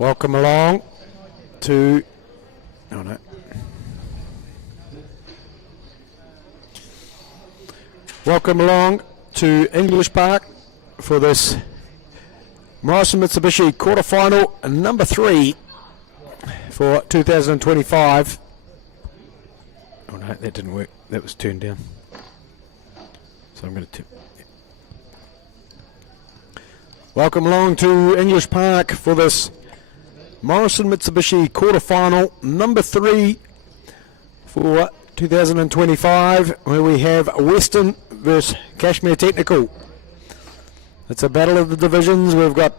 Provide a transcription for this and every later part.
Welcome along to... Oh no. Welcome along to English Park for this Morrison Mitsubishi quarterfinal number 3 for 2025. Oh no, that didn't work. That was turned down. So I'm going to... Welcome along to English Park for this Morrison Mitsubishi quarterfinal number 3 for 2025, where we have Western versus Cashmere Technical. It's a battle of the divisions. We've got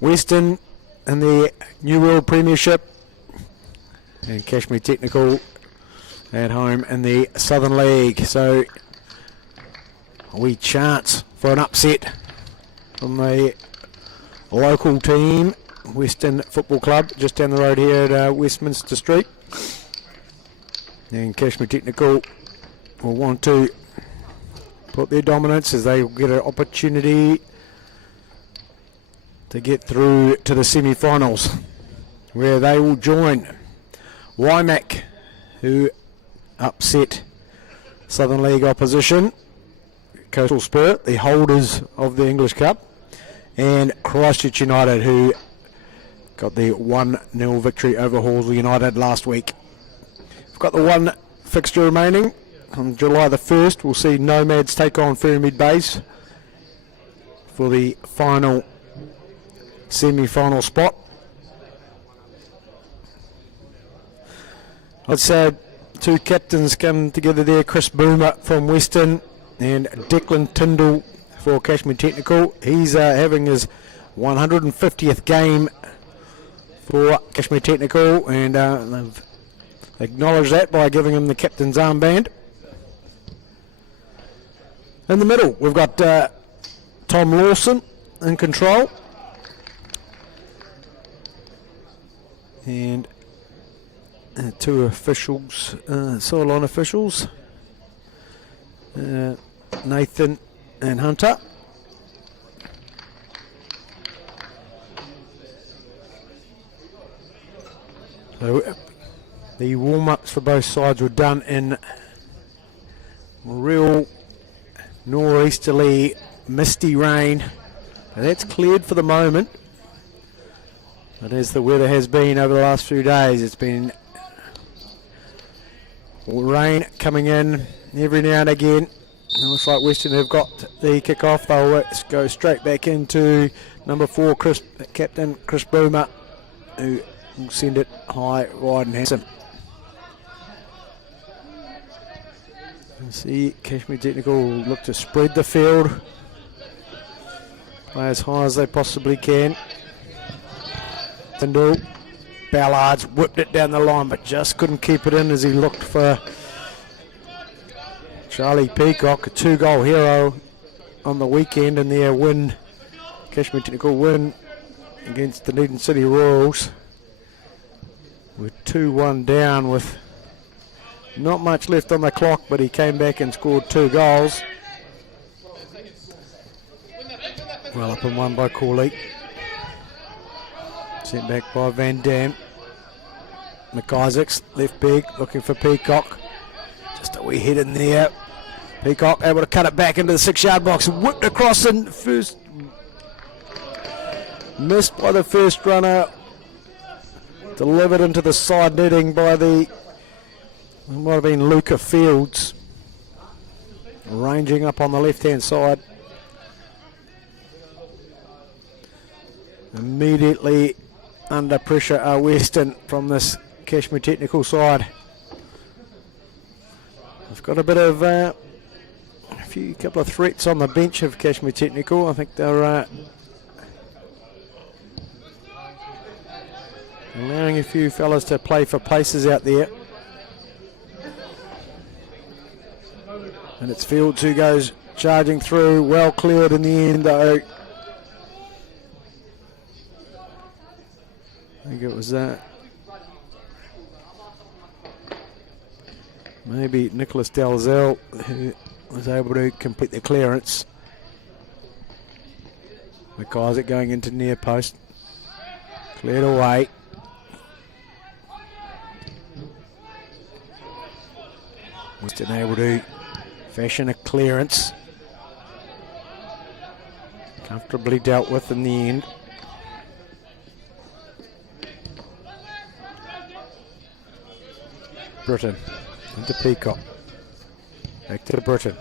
Western in the New World Premiership and Cashmere Technical at home in the Southern League. So we chance for an upset from the local team, Western Football Club, just down the road here at Westminster Street. And Cashmere Technical will want to put their dominance as they get an opportunity to get through to the semi-finals, where they will join Wymack, who upset Southern League opposition, Coastal Spirit, the holders of the English Cup, and Christchurch United, who got the 1-0 victory over Horsley United last week. We've got the one fixture remaining. On July the 1st, we'll see Nomads take on Ferrymead Base for the final semi-final spot. Let's say two captains come together there, Chris Boomer from Western and Declan Tyndall for Cashmere Technical. He's having his 150th game for Cashmere Technical, and they've acknowledged that by giving him the captain's armband. In the middle, we've got Tom Lawson in control, and two officials, sideline officials, Nathan and Hunter. So the warm-ups for both sides were done in real northeasterly misty rain. Now that's cleared for the moment, but as the weather has been over the last few days, it's been rain coming in every now and again. It looks like Western have got the kick-off. They'll go straight back into number 4, Captain Chris Boomer, who will send it high, wide and handsome. See, Cashmere Technical will look to spread the field, play as high as they possibly can. Tyndall, Ballard's whipped it down the line, but just couldn't keep it in as he looked for Charlie Peacock, a 2-goal hero on the weekend in their win, Cashmere Technical win against the Dunedin City Royals. We're 2-1 down with not much left on the clock, but he came back and scored 2 goals. Well up and won by Corley. Sent back by Van Dam. McIsaacs, left big, looking for Peacock. Just a wee head in there. Peacock able to cut it back into the 6-yard box. Whipped across in first. Missed by the first runner. Delivered into the side netting by the... It might have been Luca Fields. Ranging up on the left-hand side. Immediately under pressure are Western from this Cashmere Technical side. They've got a bit of a couple of threats on the bench of Cashmere Technical. I think they're allowing a few fellas to play for places out there. And it's Fields who goes charging through, well cleared in the end though. I think it was that. Maybe Nicholas Dalzell, who was able to complete the clearance. McIsaac going into near post. Cleared away. Western able to fashion a clearance. Comfortably dealt with in the end. Britton into Peacock. Back to Britton.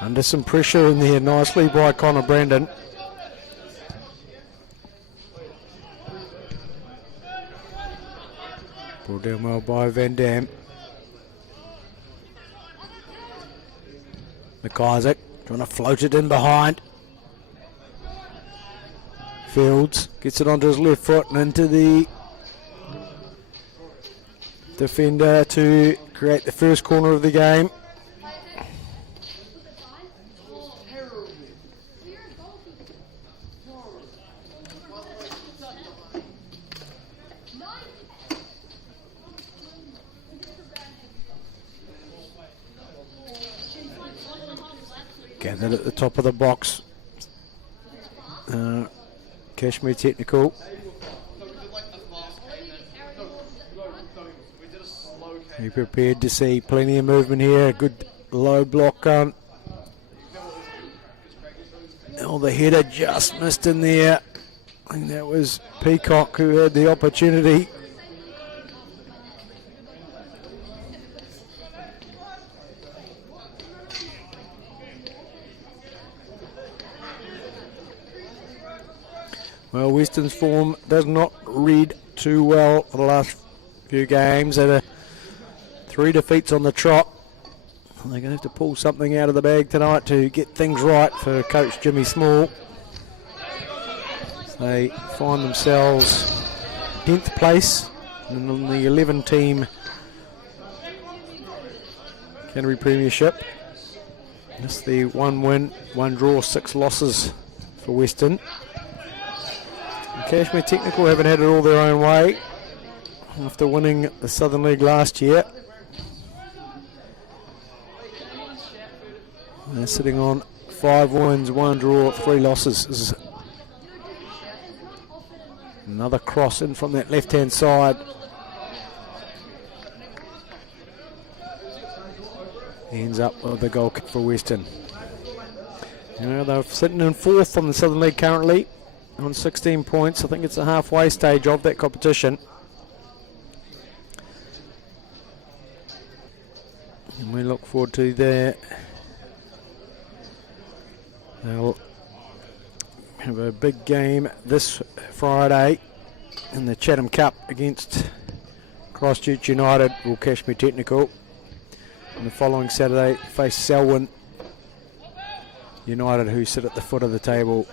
Under some pressure in there, nicely by Connor Brandon. Brought down well by Van Dam. McIsaac trying to float it in behind. Fields gets it onto his left foot and into the defender to create the first corner of the game. Gathered at the top of the box. Cashmere technical. Be prepared to see plenty of movement here. Good low block on. Oh, the header just missed in there. I think that was Peacock who had the opportunity. Well, Western's form does not read too well for the last few games. Had 3 defeats on the trot. They're going to have to pull something out of the bag tonight to get things right for Coach Jimmy Small. They find themselves 10th place in the 11-team Canterbury Premiership. That's the 1 win, 1 draw, 6 losses for Western. Cashmere Technical haven't had it all their own way after winning the Southern League last year. They're sitting on 5 wins, 1 draw, 3 losses. This is another cross in from that left-hand side. Ends up with the goal kick for Western. You know, they're sitting in 4th on the Southern League currently, on 16 points. I think it's the halfway stage of that competition. And we look forward to that. They'll have a big game this Friday in the Chatham Cup against Christchurch United or Cashmere Technical. And the following Saturday face Selwyn United, who sit at the foot of the table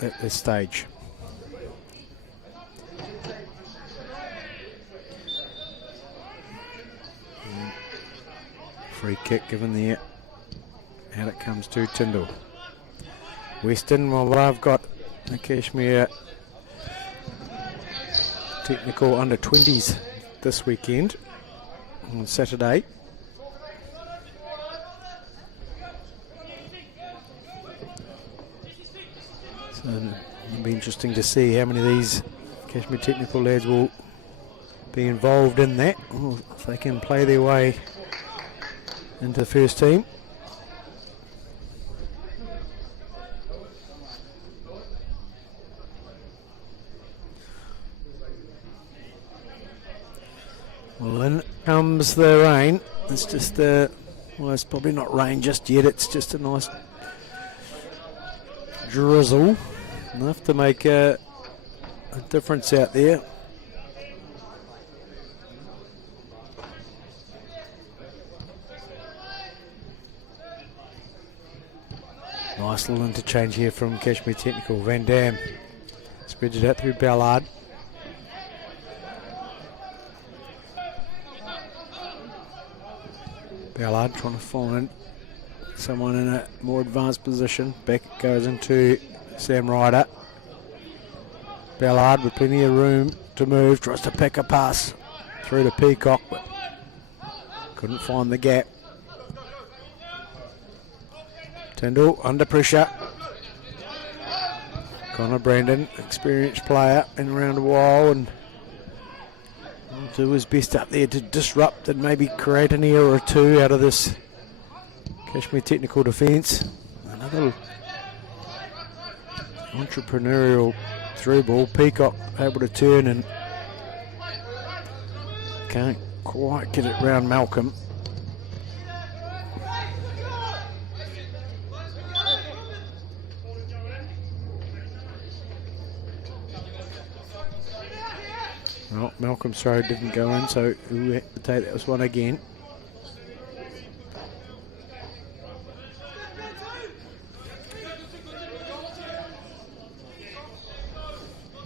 at this stage. Free kick given there. Out it comes to Tyndall. Western, well, I've got the Cashmere Technical under 20s this weekend on Saturday. So it'll be interesting to see how many of these Cashmere Technical lads will be involved in that, or if they can play their way into the first team. Well, in comes the rain. It's just well, it's probably not rain just yet. It's just a nice drizzle, enough to make a difference out there. Nice little interchange here from Cashmere Technical. Van Dam spreads it out through Ballard. Ballard trying to find someone in a more advanced position. Back it goes into Sam Ryder. Ballard with plenty of room to move, tries to pick a pass through to Peacock, but couldn't find the gap. Tyndall under pressure. Connor Brandon, experienced player, been around a while and will do his best up there to disrupt and maybe create an error or two out of this Cashmere technical defence. Another entrepreneurial through ball. Peacock able to turn and can't quite get it round Malcolm. Well, Malcolm's throw didn't go in, so we'll have to take that one again.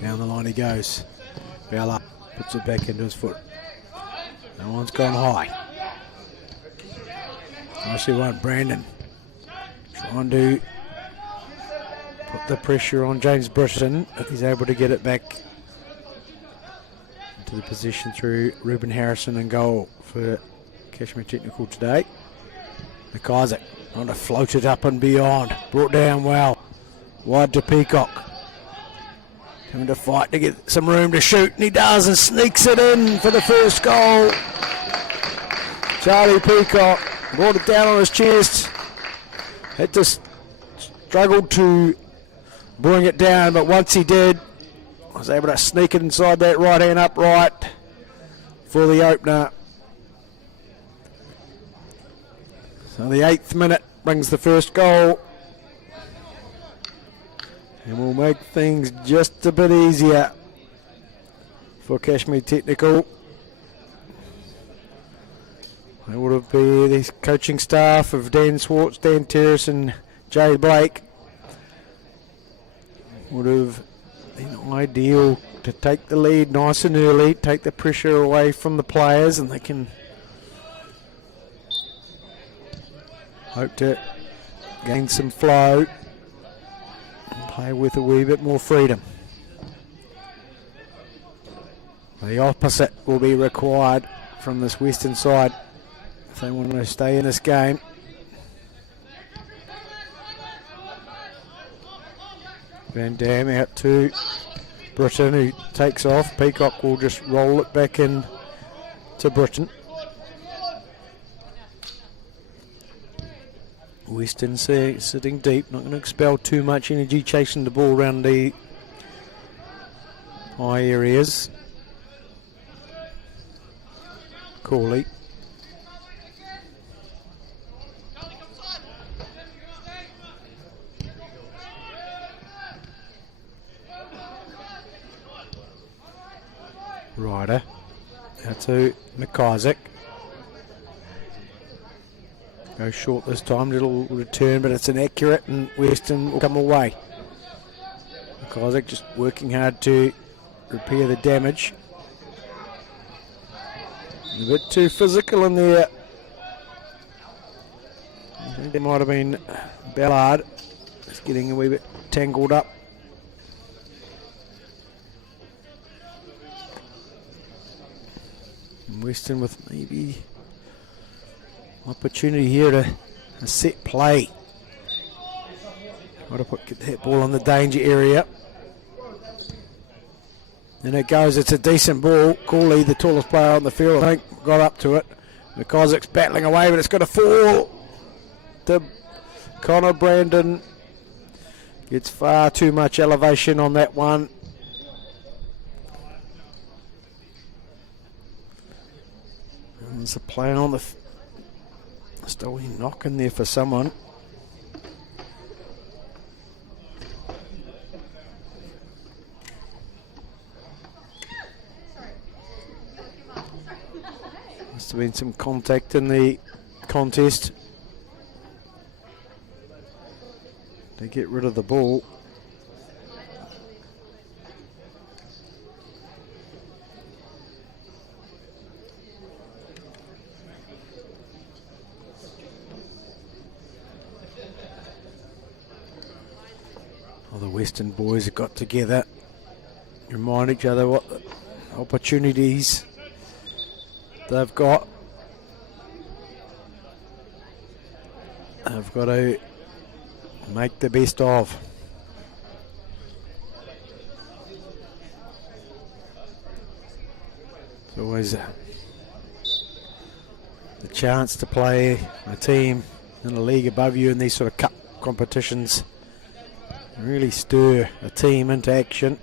Down the line he goes. Bella puts it back into his foot. That one's gone high. Nicely one, Brandon. Trying to put the pressure on James Britton, if he's able to get it back to the position through Ruben Harrison and goal for Cashmere Technical today. McIsaac trying to float it up and beyond. Brought down well. Wide to Peacock. Having to fight to get some room to shoot, and he does and sneaks it in for the first goal. Charlie Peacock brought it down on his chest. Had to struggle to bring it down, but once he did, was able to sneak it inside that right hand upright for the opener. So the 8th minute brings the first goal. And will make things just a bit easier for Cashmere Technical. It would have been the coaching staff of Dan Swartz, Dan Terrace and Jay Blake. Would have been ideal to take the lead nice and early, take the pressure away from the players, and they can hope to gain some flow and play with a wee bit more freedom. The opposite will be required from this western side if they want to stay in this game. Van Dam out to Britton, who takes off. Peacock will just roll it back in to Britton. Western sitting deep, not going to expel too much energy chasing the ball around the high areas. Corley. Ryder out to McIsaac. Goes short this time, little return, but it's inaccurate and Western will come away. McIsaac just working hard to repair the damage. A bit too physical in there. I think it might have been Ballard. Just getting a wee bit tangled up. Western with maybe opportunity here to a set play. Try to get that ball on the danger area. And it goes, it's a decent ball. Corley, the tallest player on the field, I think, got up to it. McIsaac's battling away, but it's going to fall to Connor Brandon. Gets far too much elevation on that one. And there's a play on the... Still knocking there for someone. Must have been some contact in the contest to get rid of the ball. Well, the Western boys have got together, remind each other what opportunities they've got. They've got to make the best of. It's always the chance to play a team in a league above you in these sort of cup competitions. Really stir a team into action.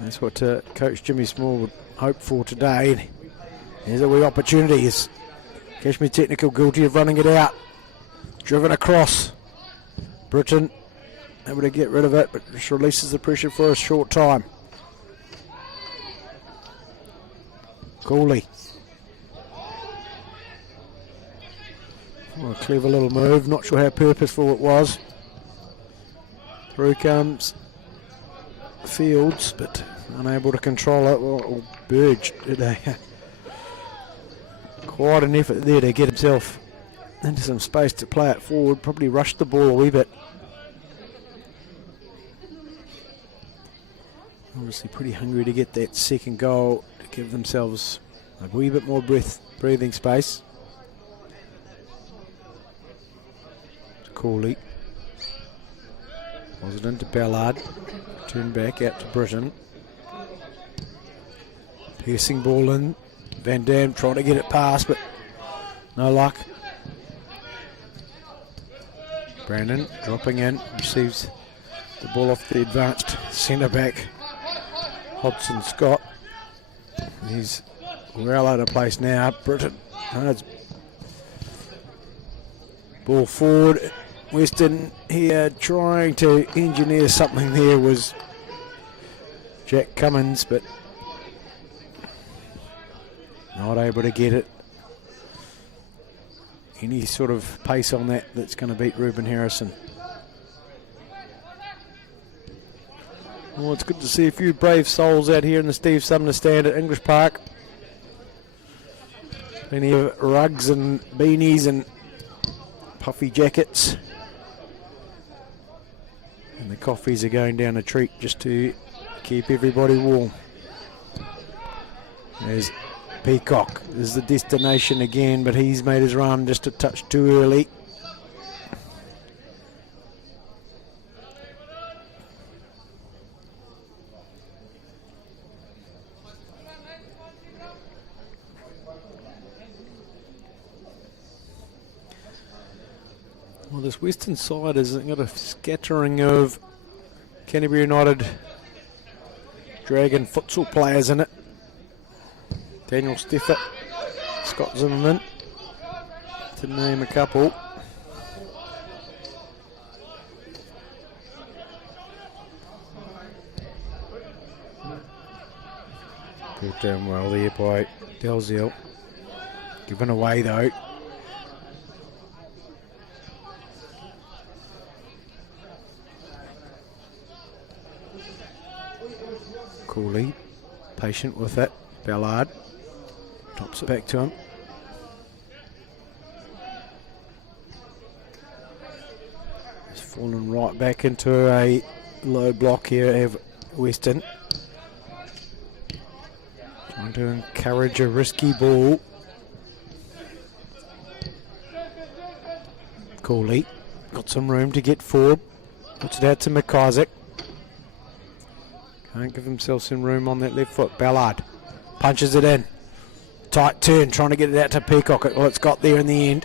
That's what Coach Jimmy Small would hope for today. There's a wee opportunity. Is Cashmere Technical guilty of running it out? Driven across. Britain able to get rid of it, but just releases the pressure for a short time. Cooley. Oh, a clever little move. Not sure how purposeful it was. Through comes Fields, but unable to control it. Or Burge today. Quite an effort there to get himself into some space to play it forward. Probably rushed the ball a wee bit. Obviously pretty hungry to get that second goal to give themselves a wee bit more breathing space. Cooley. Was it into Ballard? Turn back out to Britain. Piercing ball in. Van Dam trying to get it past, but no luck. Brandon dropping in, receives the ball off the advanced centre back Hodson Scott. He's well out of place now. Britain. Ball forward. Western here trying to engineer something there was Jack Cummins, but not able to get it. Any sort of pace on that's going to beat Ruben Harrison. Well, it's good to see a few brave souls out here in the Steve Sumner stand at English Park. Plenty of rugs and beanies and puffy jackets. And the coffees are going down a treat just to keep everybody warm. There's Peacock is the destination again, but he's made his run just a touch too early. Well, this western side has got a scattering of Canterbury United Dragon futsal players in it. Daniel Steffert, Scott Zimmerman, to name a couple. Pulled down well there by Dalziel. Given away though. Cooley, patient with it. Ballard tops it back to him. He's fallen right back into a low block here of Western. Trying to encourage a risky ball. Cooley got some room to get forward. Puts it out to McIsaac. Can't give himself some room on that left foot. Ballard punches it in. Tight turn, trying to get it out to Peacock. Well, it's got there in the end.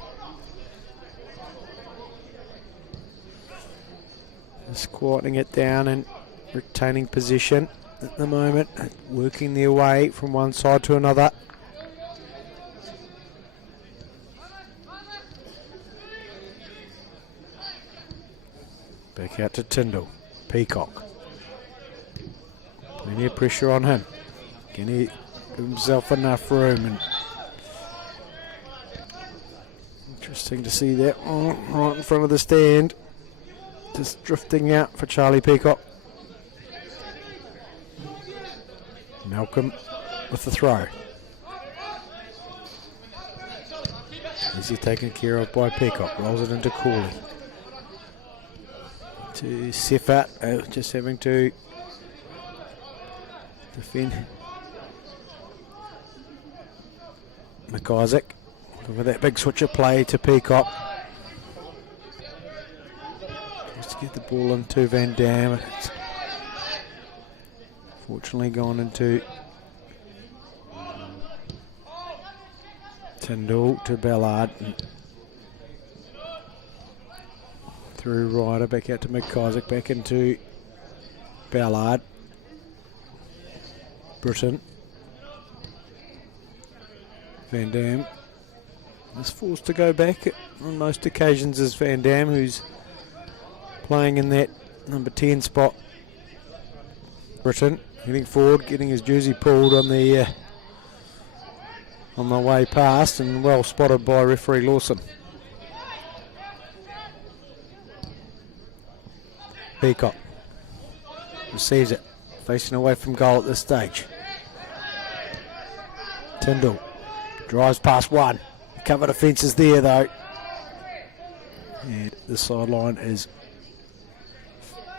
Squatting it down and retaining position at the moment. Working their way from one side to another. Back out to Tyndall. Peacock. Plenty of pressure on him. Can he give himself enough room? And interesting to see that right in front of the stand. Just drifting out for Charlie Peacock. Malcolm with the throw. Easy taken care of by Peacock. Rolls it into Cooley. To Seffert, just having to defend. McIsaac with that big switch of play to Peacock. Just to get the ball into Van Dam. It's fortunately gone into Tyndall to Ballard. Through Ryder, back out to McIsaac, back into Ballard. Britton. Van Dam is forced to go back on most occasions as Van Dam, who's playing in that number 10 spot. Britton heading forward, getting his jersey pulled on the way past, and well spotted by referee Lawson. Peacock receives it, facing away from goal at this stage. Tyndall drives past one. Cover defence is there though. And the sideline is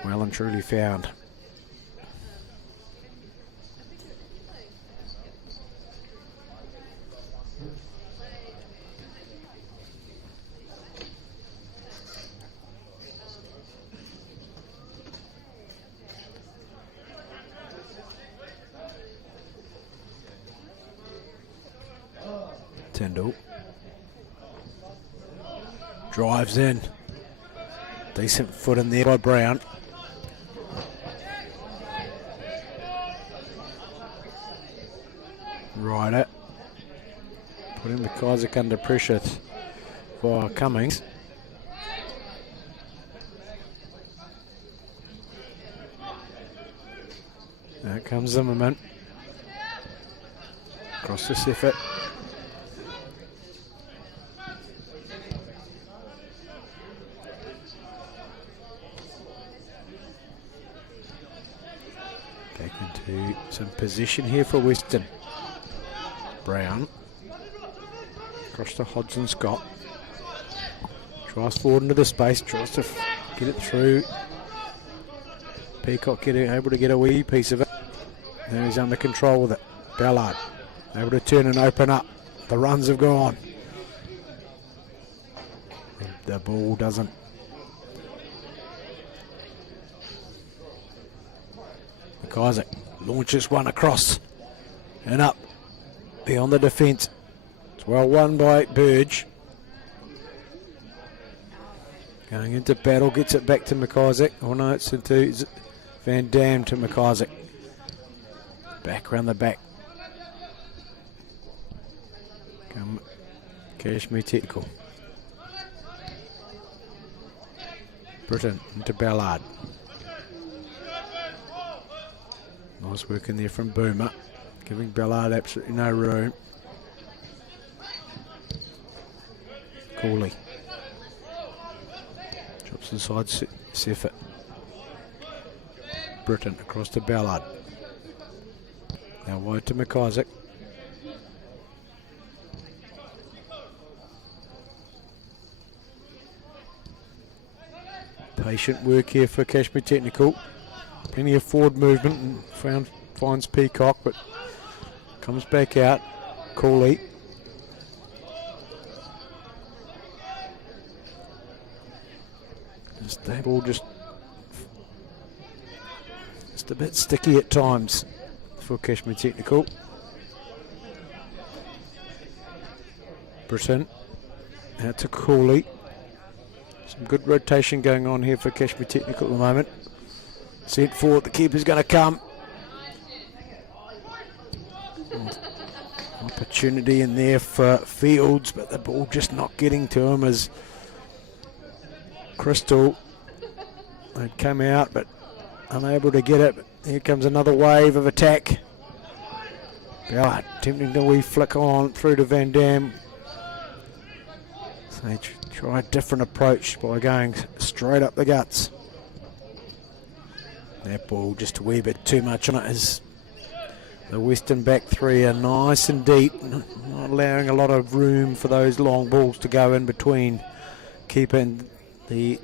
well and truly found. Tyndall drives in. Decent foot in there by Brown. Ryder putting McIsaac under pressure via Cummings. There comes Zimmerman. Across this effort. Back into some position here for Western. Brown. Across to Hodgson Scott. Tries forward into the space, tries to get it through. Peacock able to get a wee piece of it. Now he's under control with it. Ballard able to turn and open up. The runs have gone. The ball doesn't. McIsaac launches one across and up beyond the defence. It's well won by Burge. Going into battle, gets it back to McIsaac. Oh no, it's into Van Dam to McIsaac. Back round the back. Come Cashmere Technical. Britton into Ballard. Nice work in there from Boomer, giving Ballard absolutely no room. Cooley drops inside Seffert. Britton across to Ballard. Now wide to McIsaac. Patient work here for Cashmere Technical. Plenty of forward movement and finds Peacock, but comes back out. Cooley. That ball just a bit sticky at times for Cashmere Technical. Britton out to Cooley. Some good rotation going on here for Cashmere Technical at the moment. Sent forward, the keeper's going to come. And opportunity in there for Fields, but the ball just not getting to him as Crystal had come out but unable to get it. Here comes another wave of attack. Ballard attempting to wee flick on through to Van Dam. So they try a different approach by going straight up the guts. That ball just a wee bit too much on it as the Western back three are nice and deep, not allowing a lot of room for those long balls to go in between keeper and the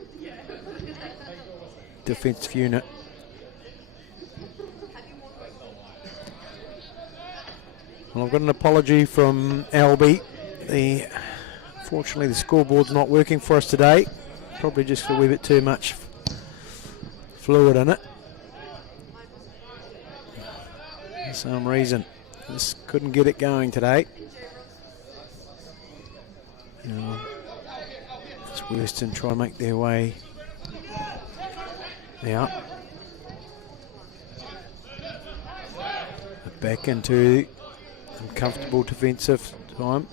defensive unit. Well, I've got an apology from Albie. Unfortunately, the scoreboard's not working for us today. Probably just a wee bit too much fluid in it. For some reason, just couldn't get it going today. As Western try to make their way out. Back into some comfortable defensive time.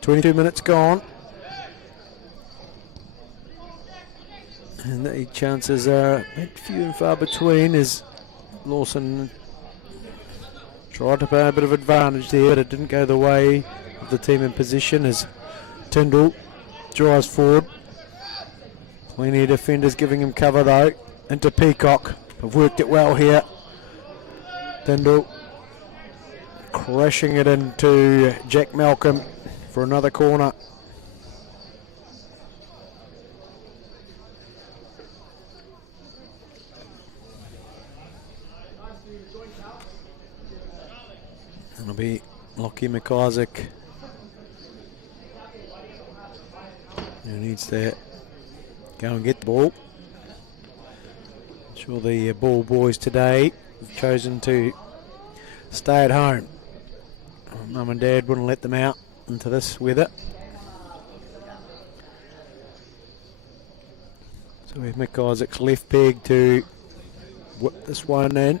22 minutes gone. And the chances are a bit few and far between as Lawson tried to play a bit of advantage there, but it didn't go the way of the team in position as Tyndall drives forward. Plenty of defenders giving him cover though. Into Peacock. Have worked it well here. Tyndall crashing it into Jack Malcolm for another corner. It'll be Lockie McIsaac who needs to go and get the ball. I'm sure the ball boys today have chosen to stay at home. Mum and Dad wouldn't let them out into this weather. So we have McIsaac's left peg to whip this one in.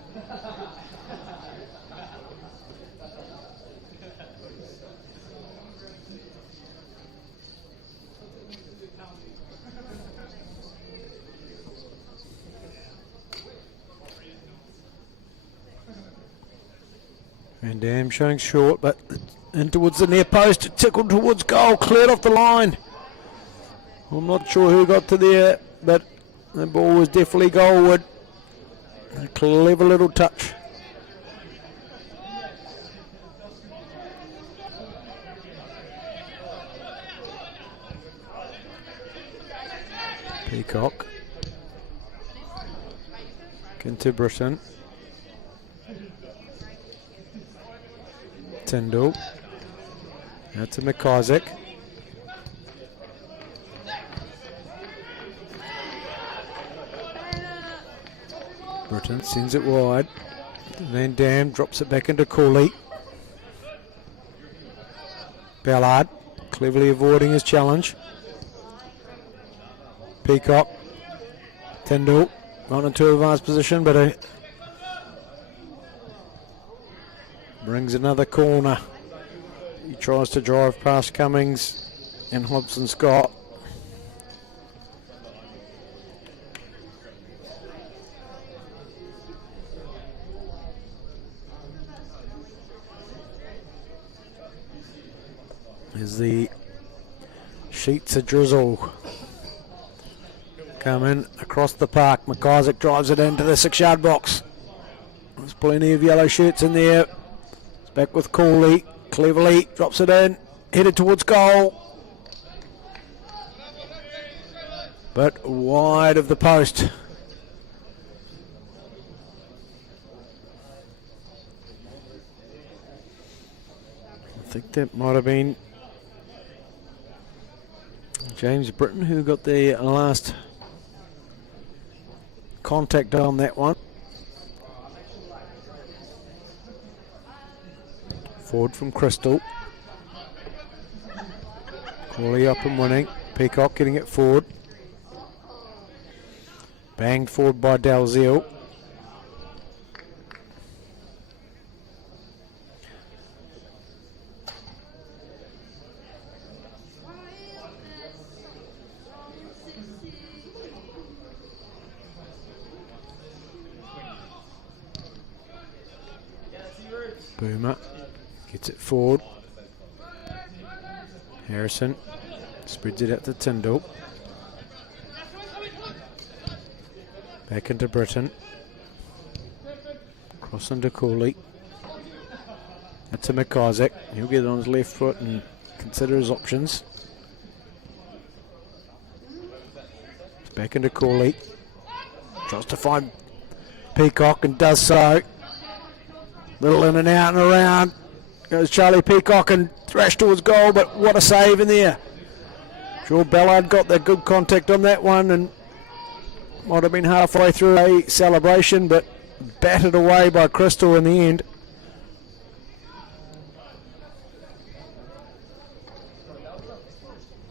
Van Dam showing short, but in towards the near post, tickled towards goal, cleared off the line. I'm not sure who got to there, but the ball was definitely goalward. A clever little touch. Peacock. Into Britain. Tyndall. Now to McIsaac. Britain sends it wide. Van Dam drops it back into Cooley. Ballard cleverly avoiding his challenge. Peacock. Tyndall not into a advanced position, but brings another corner. He tries to drive past Cummings and Hobson Scott. As the sheets of drizzle coming across the park, McIsaac drives it into the 6-yard box. There's plenty of yellow shirts in there. It's back with Cooley, cleverly drops it in, headed towards goal, but wide of the post. I think that might have been James Britton who got the last contact on that one. Forward from Crystal. Cooley up and winning. Peacock getting it forward. Banged forward by Dalziel. Boomer gets it forward. Harrison spreads it out to Tyndall. Back into Britain. Cross into Cooley. That's to McIsaac. He'll get it on his left foot and consider his options. It's back into Cooley. Tries to find Peacock and does so. Little in and out and around. Goes Charlie Peacock and thrashed towards goal, but what a save in there. Sure, Ballard got that good contact on that one and might have been halfway through a celebration, but battered away by Crystal in the end.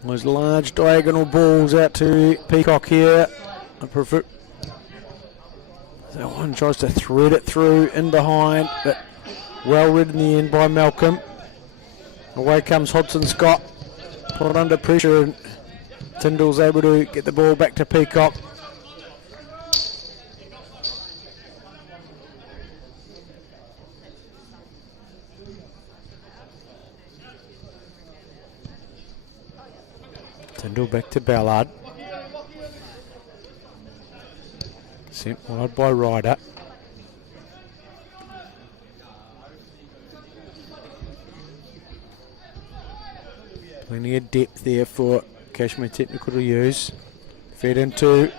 Those large diagonal balls out to Peacock here. I prefer. That one tries to thread it through in behind, but well read in the end by Malcolm. Away comes Hodson Scott, put under pressure, and Tyndall's able to get the ball back to Peacock. Tyndall back to Ballard. Sent wide by Ryder. Plenty of depth there for Cashmere Technical to use. Fed into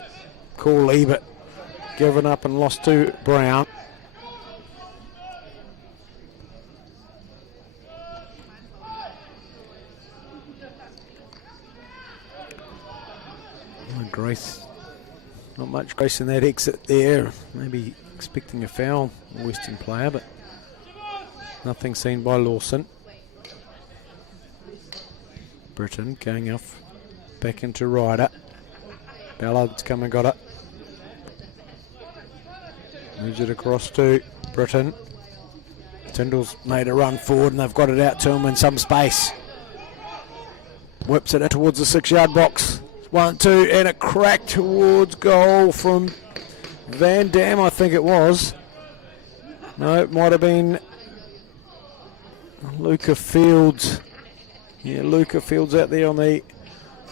Cooley, but given up and lost to Brown. Grace, not much grace in that exit there. Maybe expecting a foul, Western player, but nothing seen by Lawson. Britton going off back into Ryder. Ballard's come and got it. Moves it across to Britton. Tyndall's made a run forward and they've got it out to him in some space. Whips it out towards the 6-yard box. 1-2 and a crack towards goal from Van Dam, I think it was. No, it might have been Luca Fields. Yeah, Luca Fields out there on the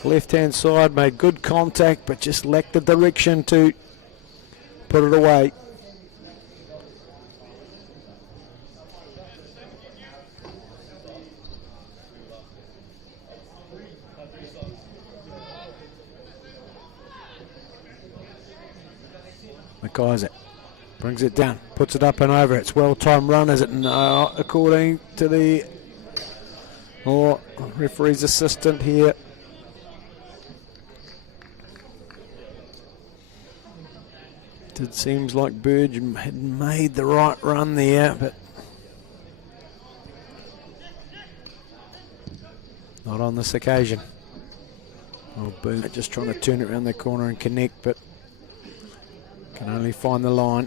left-hand side, made good contact, but just lacked the direction to put it away. McIsaac brings it down, puts it up and over. It's well-timed run, is it? No, according to the referee's assistant here. It seems like Burge had made the right run there, but not on this occasion. Oh, Burge just trying to turn it around the corner and connect, but can only find the line.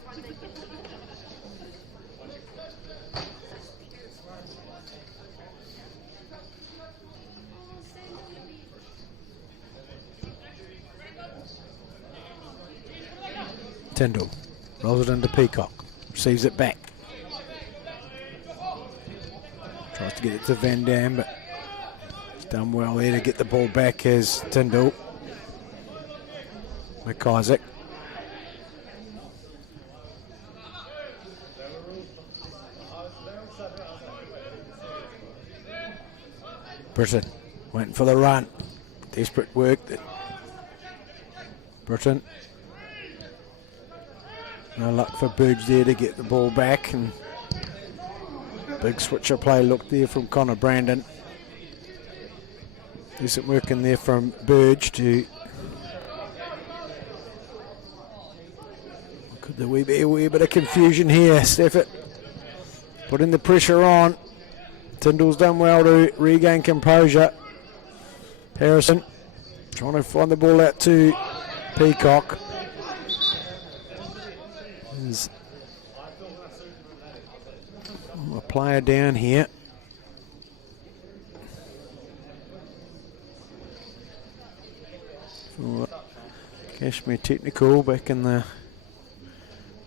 Tyndall rolls it into Peacock, receives it back. Tries to get it to Van Dam, but it's done well there to get the ball back as Tyndall. McIsaac. Britton waiting for the run. Desperate work. Britton. No luck for Burge there to get the ball back, and big switcher play look there from Connor Brandon. Decent work in there from Burge to. Could there be a wee bit of confusion here? Steffert putting the pressure on. Tyndall's done well to regain composure. Harrison trying to find the ball out to Peacock. There's a player down here. For Cashmere Technical back in the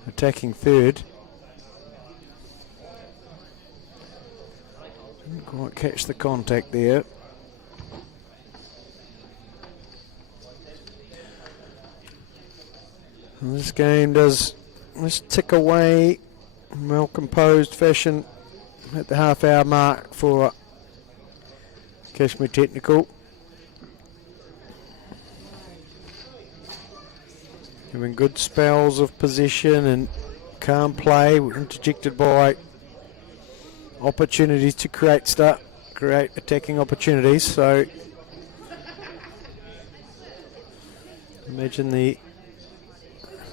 attacking third. Didn't quite catch the contact there. And this game does just tick away in well composed fashion at the half-hour mark for Cashmere Technical. Having good spells of possession and calm play, interjected by opportunities to create attacking opportunities. So imagine the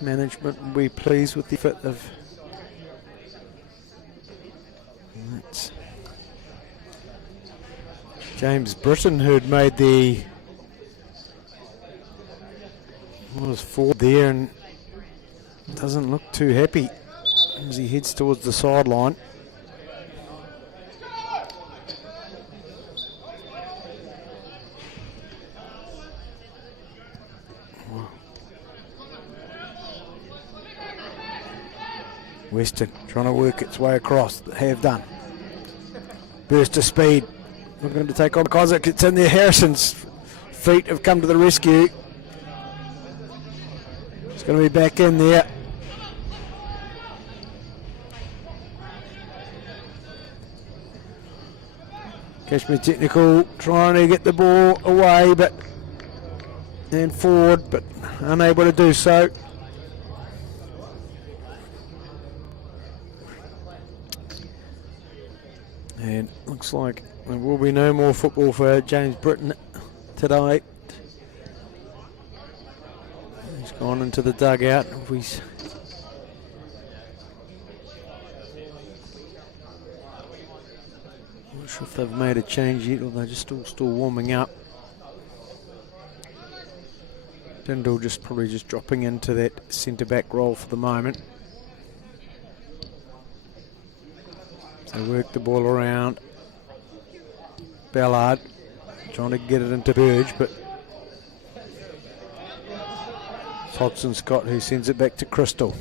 management will be pleased with the fit of. That's James Britton, who had made the Was forward there and doesn't look too happy as he heads towards the sideline. Western trying to work its way across. They have done. Burst of speed. Looking to take on Cossack. It's in there. Harrison's feet have come to the rescue. It's going to be back in there. Cashmere Technical trying to get the ball away and forward, but unable to do so. And looks like there will be no more football for James Britton today. He's gone into the dugout. Not sure if they've made a change yet or they're just still warming up. Tyndall probably just dropping into that centre back role for the moment. They work the ball around. Ballard trying to get it into Burge, but it's Hodgson Scott who sends it back to Crystal.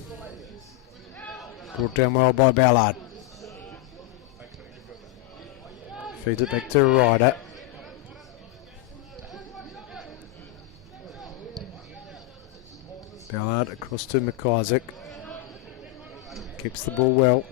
Brought down well by Ballard. Feeds it back to Ryder. Ballard across to McIsaac. Keeps the ball well.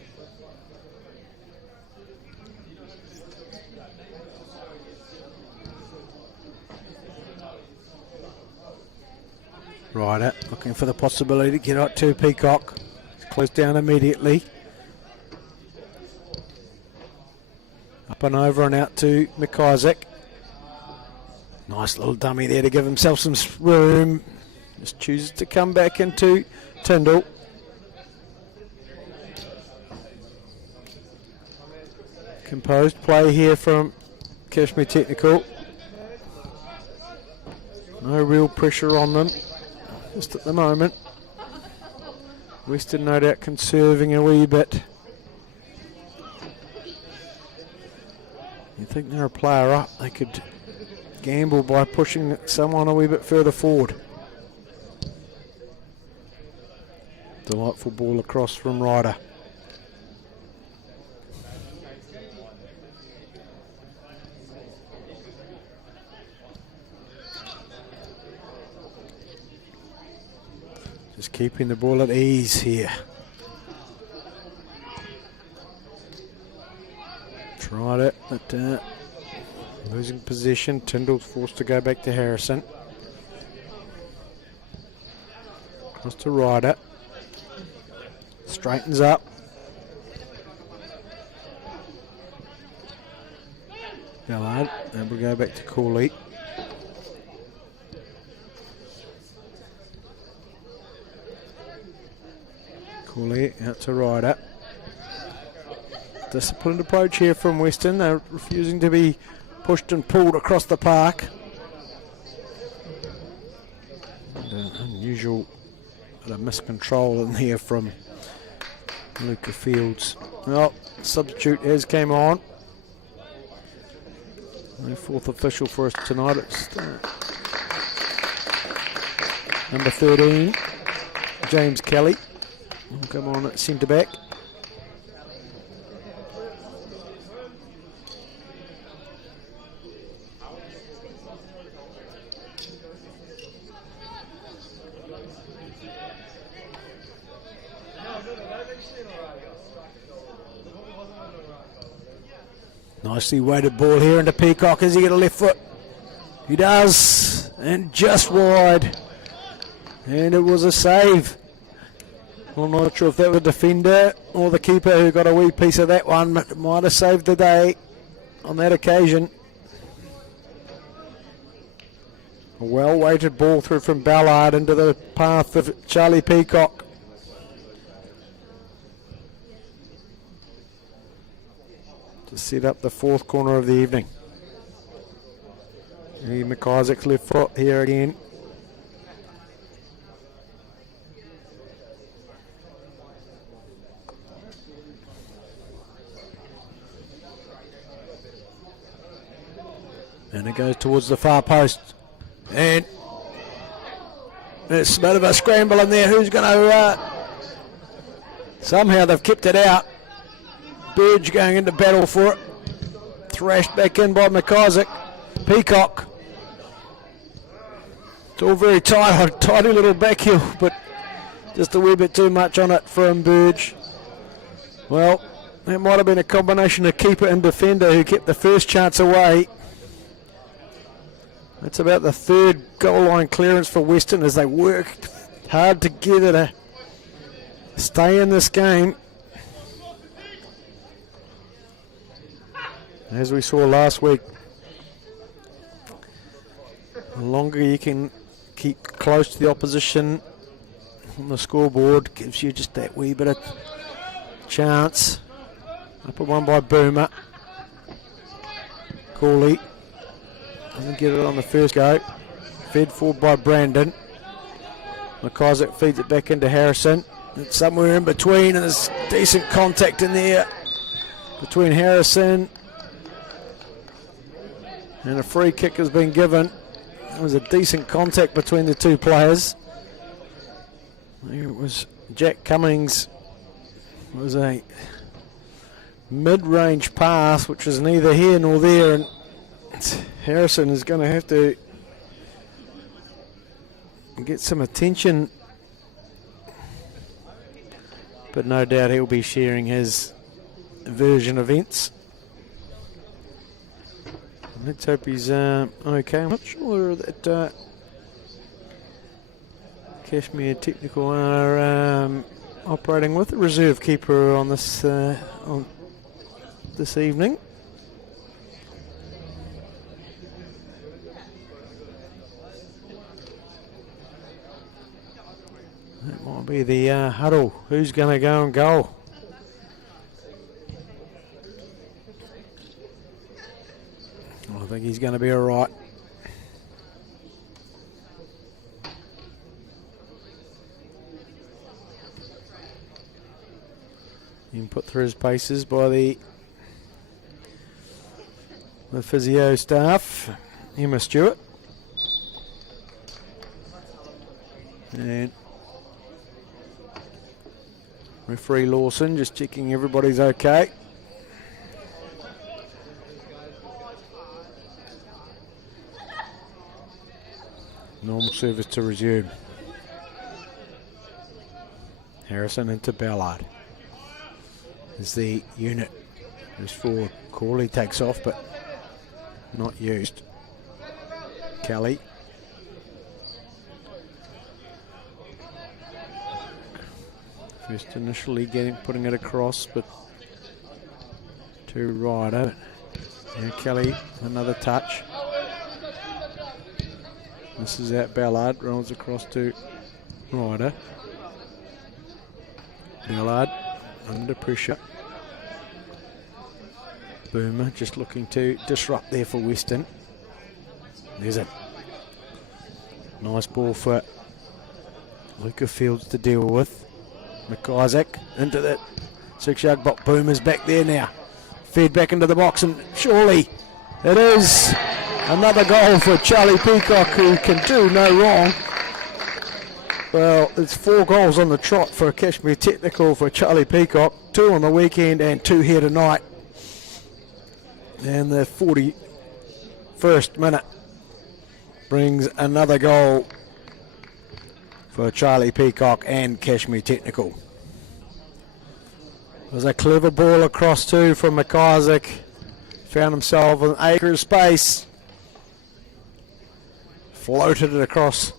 Ryder looking for the possibility to get out to Peacock. It's closed down immediately. Up and over and out to McIsaac. Nice little dummy there to give himself some room. Just chooses to come back into Tyndall. Composed play here from Cashmere Technical. No real pressure on them. Just at the moment. Western no doubt conserving a wee bit. You think they're a player up, they could gamble by pushing someone a wee bit further forward. Delightful ball across from Ryder. Just keeping the ball at ease here. Tried it, but losing position. Tyndall's forced to go back to Harrison. Across to Ryder. Straightens up. Ballard, and we'll go back to Cooley. Cooley out to Ryder. Disciplined approach here from Western. They're refusing to be pushed and pulled across the park. And unusual bit of miscontrol in here from Luca Fields. Well, substitute has came on. The fourth official for us tonight. It's number 13, James Kelly. Will come on at centre back. Nicely weighted ball here into Peacock. Has he got a left foot? He does, and just wide. And it was a save. I'm not sure if that was the defender or the keeper who got a wee piece of that one, but might have saved the day on that occasion. A well-weighted ball through from Ballard into the path of Charlie Peacock. To set up the fourth corner of the evening. McIsaac's left foot here again. And it goes towards the far post. And it's a bit of a scramble in there. Who's going to... somehow they've kept it out. Burge going into battle for it. Thrashed back in by McIsaac. Peacock. It's all very tight, tidy little back heel, but just a wee bit too much on it from Burge. Well, that might have been a combination of keeper and defender who kept the first chance away. That's about the third goal line clearance for Western as they work hard together to stay in this game. As we saw last week, the longer you can keep close to the opposition on the scoreboard, gives you just that wee bit of chance. Up at one by Boomer. Cooley doesn't get it on the first go. Fed forward by Brandon. McIsaac feeds it back into Harrison. It's somewhere in between, and there's decent contact in there between Harrison. And a free kick has been given. There was a decent contact between the two players. It was Jack Cummings. It was a mid-range pass, which was neither here nor there, and Harrison is going to have to get some attention, but no doubt he'll be sharing his version of events. Let's hope he's okay. I'm not sure that Cashmere Technical are operating with a reserve keeper on this this evening. That might be the huddle. Who's going to go and goal? I think he's going to be all right. Been put through his paces by the physio staff. Emma Stewart. And referee Lawson just checking everybody's okay. Normal service to resume. Harrison into Ballard. Is the unit is for Corley, takes off but not used. Kelly. First initially putting it across, but to Ryder. Now Kelly, another touch. This is out Ballard, rolls across to Ryder. Ballard under pressure. Boomer just looking to disrupt there for Western. There's a nice ball for Luca Fields to deal with. McIsaac into that 6-yard box. Boomer's back there now. Fed back into the box, and surely it is another goal for Charlie Peacock, who can do no wrong. Well, it's 4 goals on the trot for Cashmere Technical for Charlie Peacock. 2 on the weekend and 2 here tonight. And the 41st minute brings another goal for Charlie Peacock and Cashmere Technical. There's a clever ball across too from McIsaac. Found himself an acre of space. Floated it across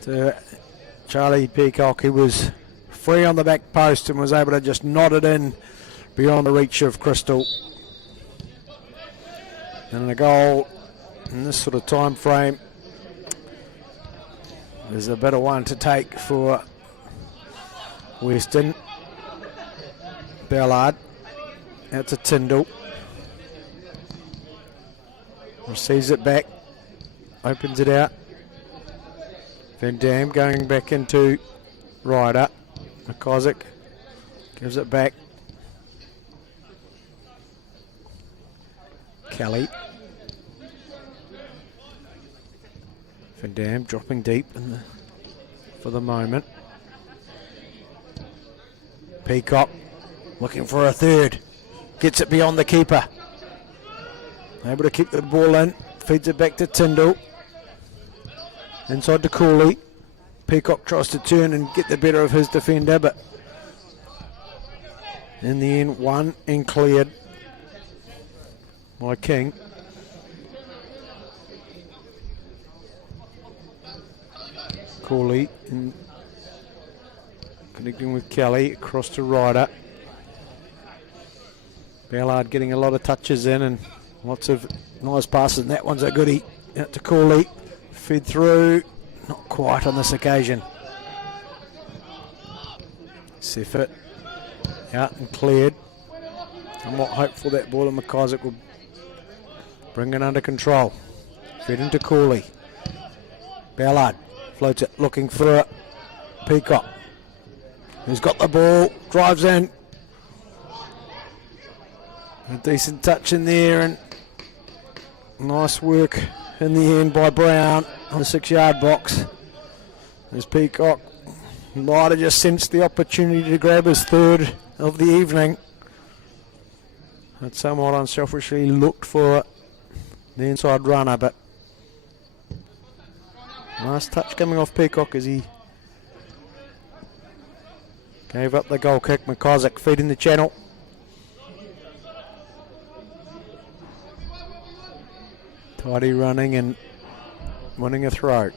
to Charlie Peacock. He was free on the back post and was able to just nod it in beyond the reach of Crystal. And a goal in this sort of time frame is a better one to take for Western. Ballard out to Tyndall. Receives it back. Opens it out. Van Dam going back into Ryder. McIsaac gives it back. Van Dam dropping deep for the moment. Peacock looking for a third. Gets it beyond the keeper. Able to keep the ball in. Feeds it back to Tyndall. Inside to Cooley. Peacock tries to turn and get the better of his defender, but in the end, won and cleared by King. Cooley connecting with Kelly across to Ryder. Ballard getting a lot of touches in and lots of nice passes, and that one's a goodie. Out to Cooley. Fed through. Not quite on this occasion. Seffert out and cleared. Somewhat hopeful that ball in McIsaac will bring it under control. Fed into Cooley. Ballard floats it, looking for Peacock. Who's got the ball, drives in. A decent touch in there and nice work in the end by Brown on the 6-yard box. As Peacock might have just sensed the opportunity to grab his third of the evening. Had somewhat unselfishly looked for the inside runner, but nice touch coming off Peacock as he gave up the goal kick. McIsaac feeding the channel. Tidy running and winning a throw.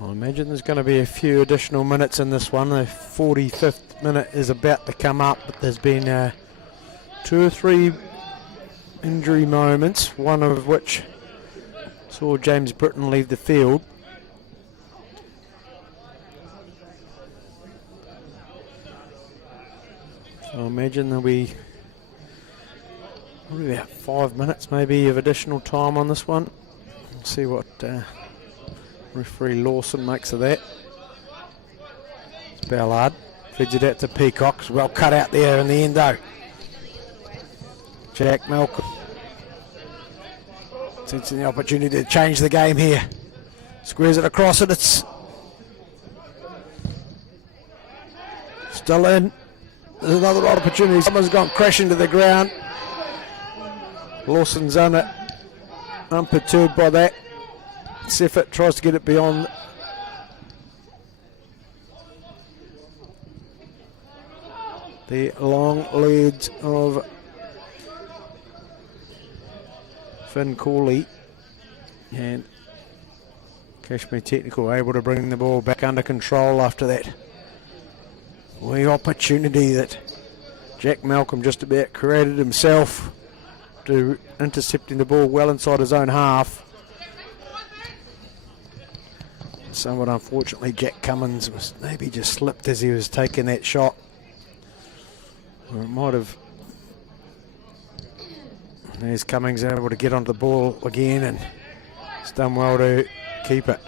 I imagine there's going to be a few additional minutes in this one. The 45th minute is about to come up, but there's been 2 or 3 injury moments, one of which saw James Britton leave the field. So I imagine there'll be probably about 5 minutes maybe of additional time on this one. We'll see what referee Lawson makes of that. It's Ballard, feeds it out to Peacock. Well cut out there in the end though. Jack Malcolm sensing the opportunity to change the game here. Squares it across and it's still in. There's another opportunity. Someone's gone crashing to the ground. Lawson's on it, unperturbed by that. Seffert tries to get it beyond. The long leads of Finn Cooley, and Cashmere Technical able to bring the ball back under control after that wee opportunity that Jack Malcolm just about created himself to intercepting the ball well inside his own half. Somewhat unfortunately, Jack Cummins was maybe just slipped as he was taking that shot, or it might have. There's Cummings able to get onto the ball again, and it's done well to keep it.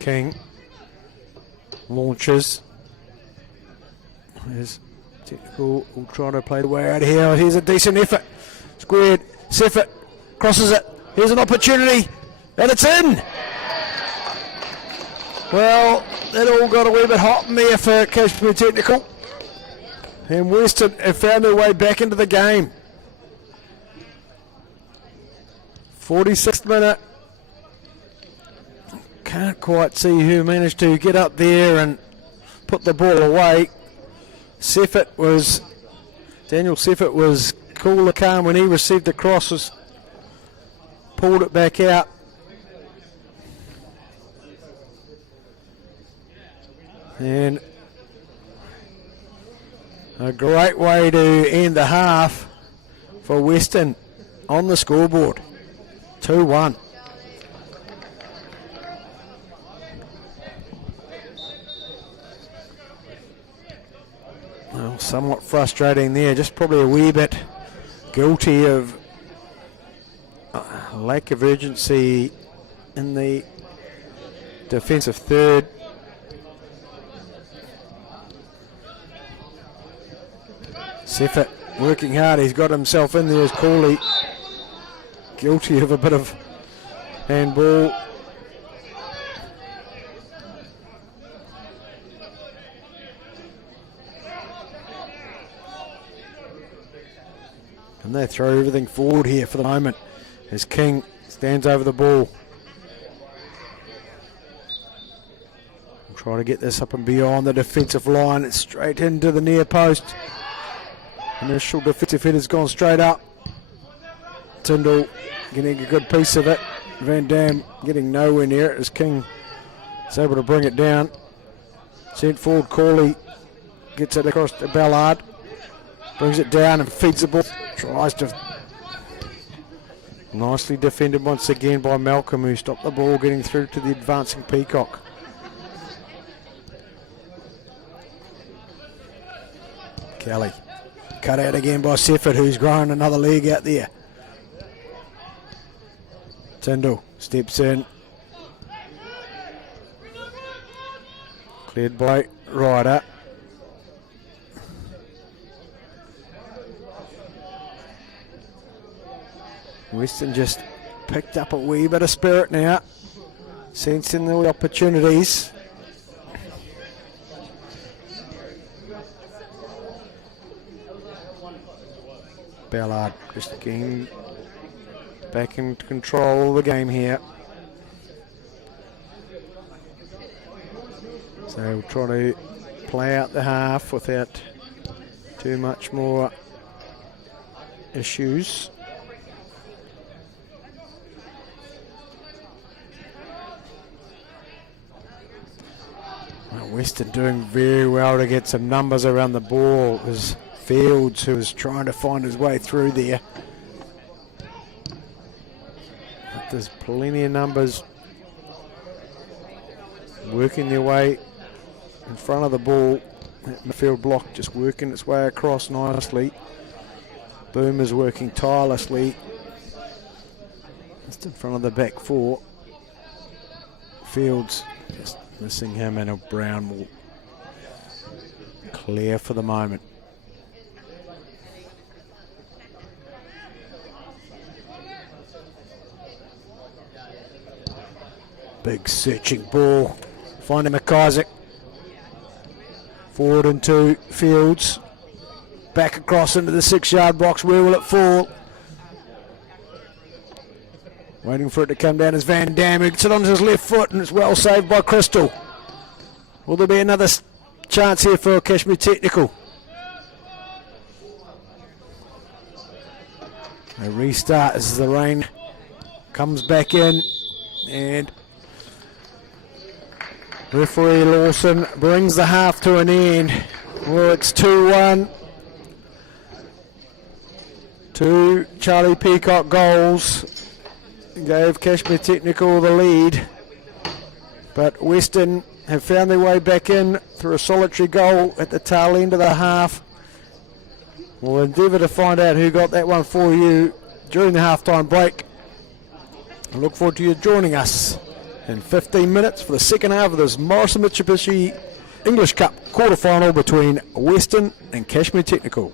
King launches. There's Technical will try to play the way out of here. Here's a decent effort. Squared. Seffert crosses it. Here's an opportunity, and it's in. Well, that all got a wee bit hot in there for Cashmere Technical, and Western have found their way back into the game. 46th minute. Can't quite see who managed to get up there and put the ball away. Daniel Seffert was cool and calm when he received the crosses, pulled it back out. And a great way to end the half for Western on the scoreboard. 2-1. Well, somewhat frustrating there, just probably a wee bit guilty of lack of urgency in the defensive third. Seffert working hard, he's got himself in there as Corley. Guilty of a bit of handball. And they throw everything forward here for the moment as King stands over the ball. We'll try to get this up and beyond the defensive line. It's straight into the near post. Initial defensive hit has gone straight up. Tyndall getting a good piece of it. Van Dam getting nowhere near it as King is able to bring it down. Sent forward, Corley gets it across to Ballard. Brings it down and feeds the ball. Tries to... Nicely defended once again by Malcolm, who stopped the ball getting through to the advancing Peacock. Kelly. Cut out again by Seffert, who's growing another leg out there. Tyndall steps in. Cleared by Ryder. Western just picked up a wee bit of spirit now, sensing the opportunities. Ballard just again back in control of the game here. So we'll try to play out the half without too much more issues. Western doing very well to get some numbers around the ball. It was Fields who was trying to find his way through there. But there's plenty of numbers working their way in front of the ball. That midfield block just working its way across nicely. Boomer's working tirelessly. Just in front of the back four. Fields just missing him, and Brown will clear for the moment. Big searching ball. Finding McIsaac. Forward into Fields. Back across into the 6-yard box. Where will it fall? Waiting for it to come down as Van Dam, who gets it on his left foot, and it's well saved by Crystal. Will there be another chance here for Cashmere Technical? A restart as the rain comes back in, and referee Lawson brings the half to an end. Well, it's 2-1. 2 Charlie Peacock goals gave Cashmere Technical the lead, but Western have found their way back in through a solitary goal at the tail end of the half. We'll endeavour to find out who got that one for you during the halftime break. I look forward to you joining us in 15 minutes for the second half of this Morrison Mitsubishi English Cup quarter-final between Western and Cashmere Technical.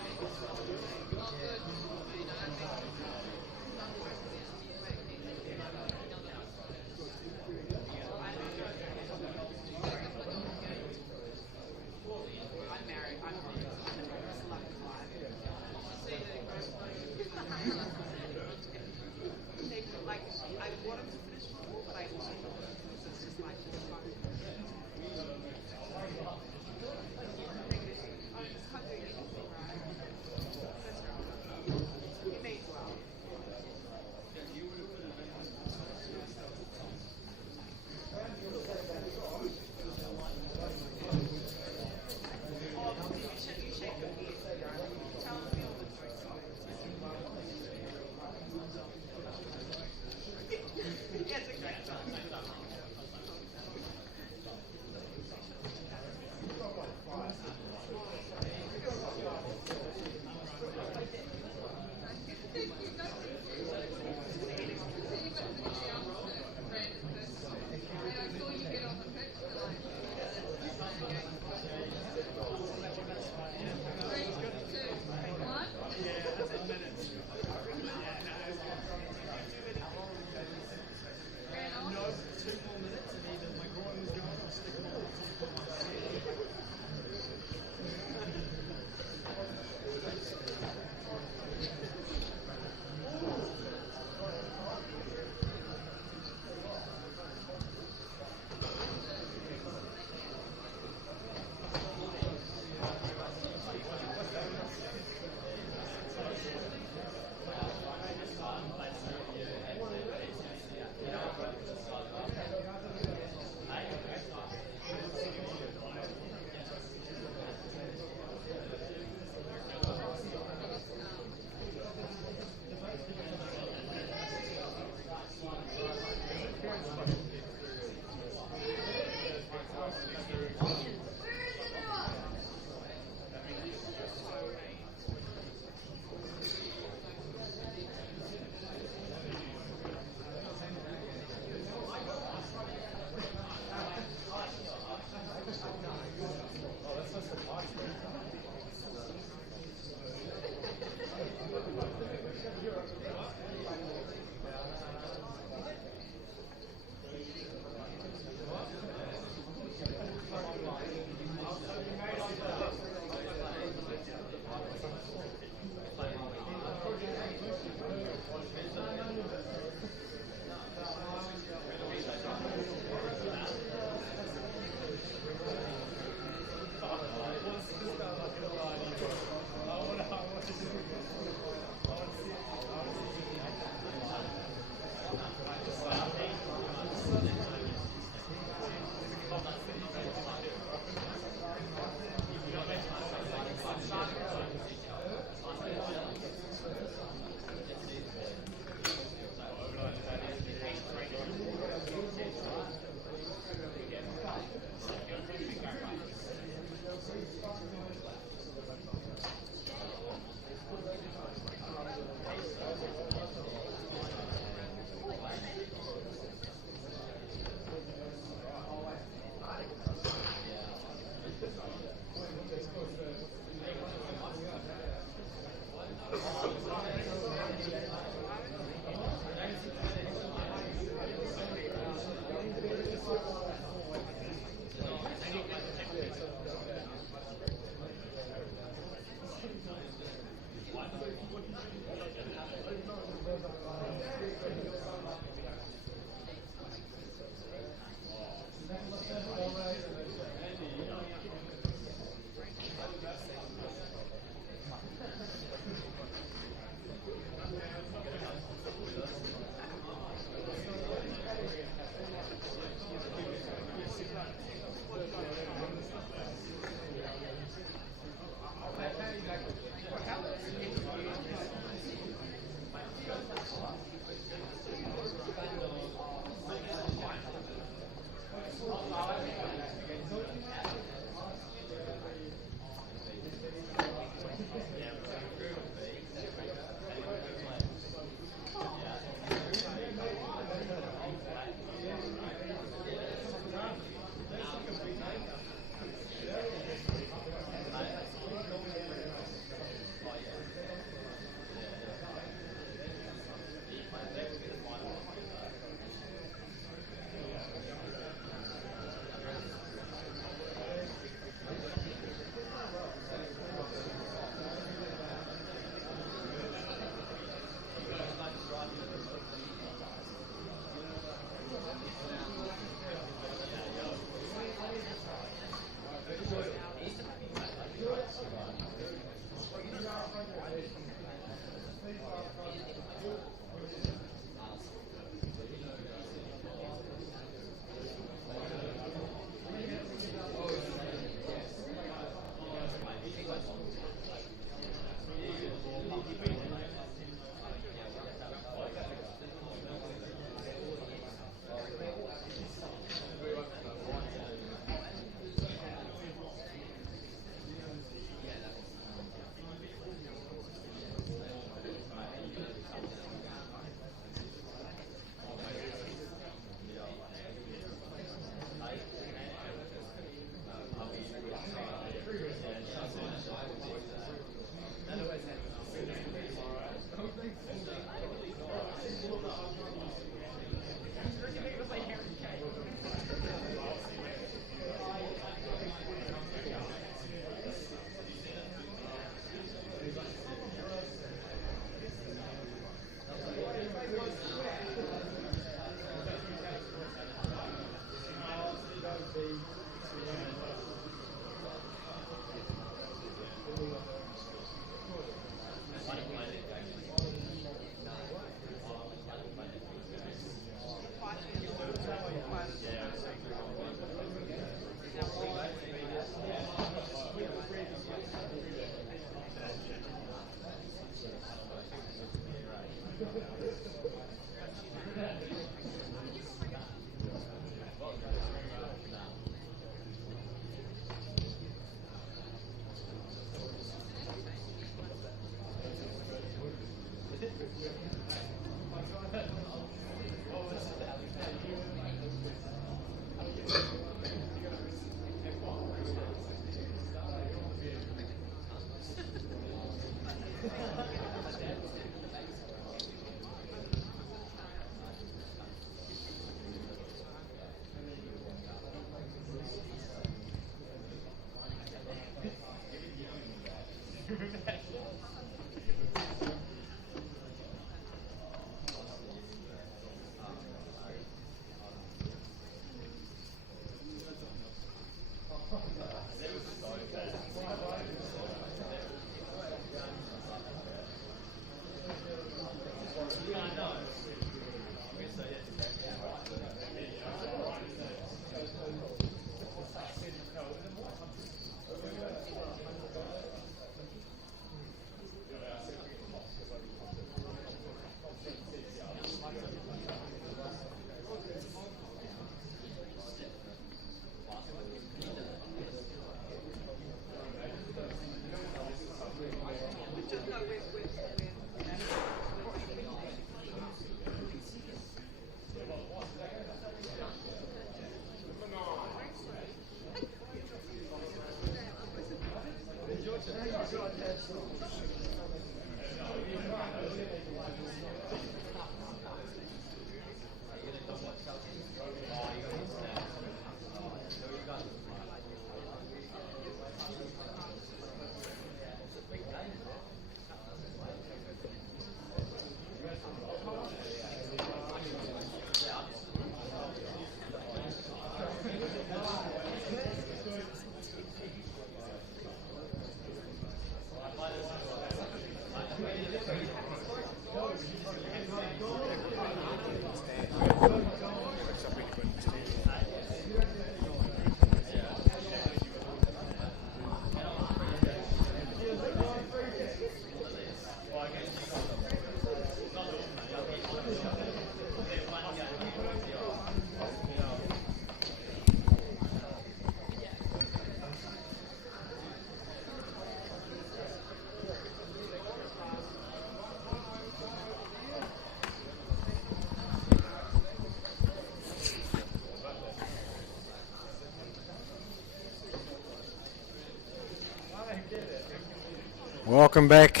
Welcome back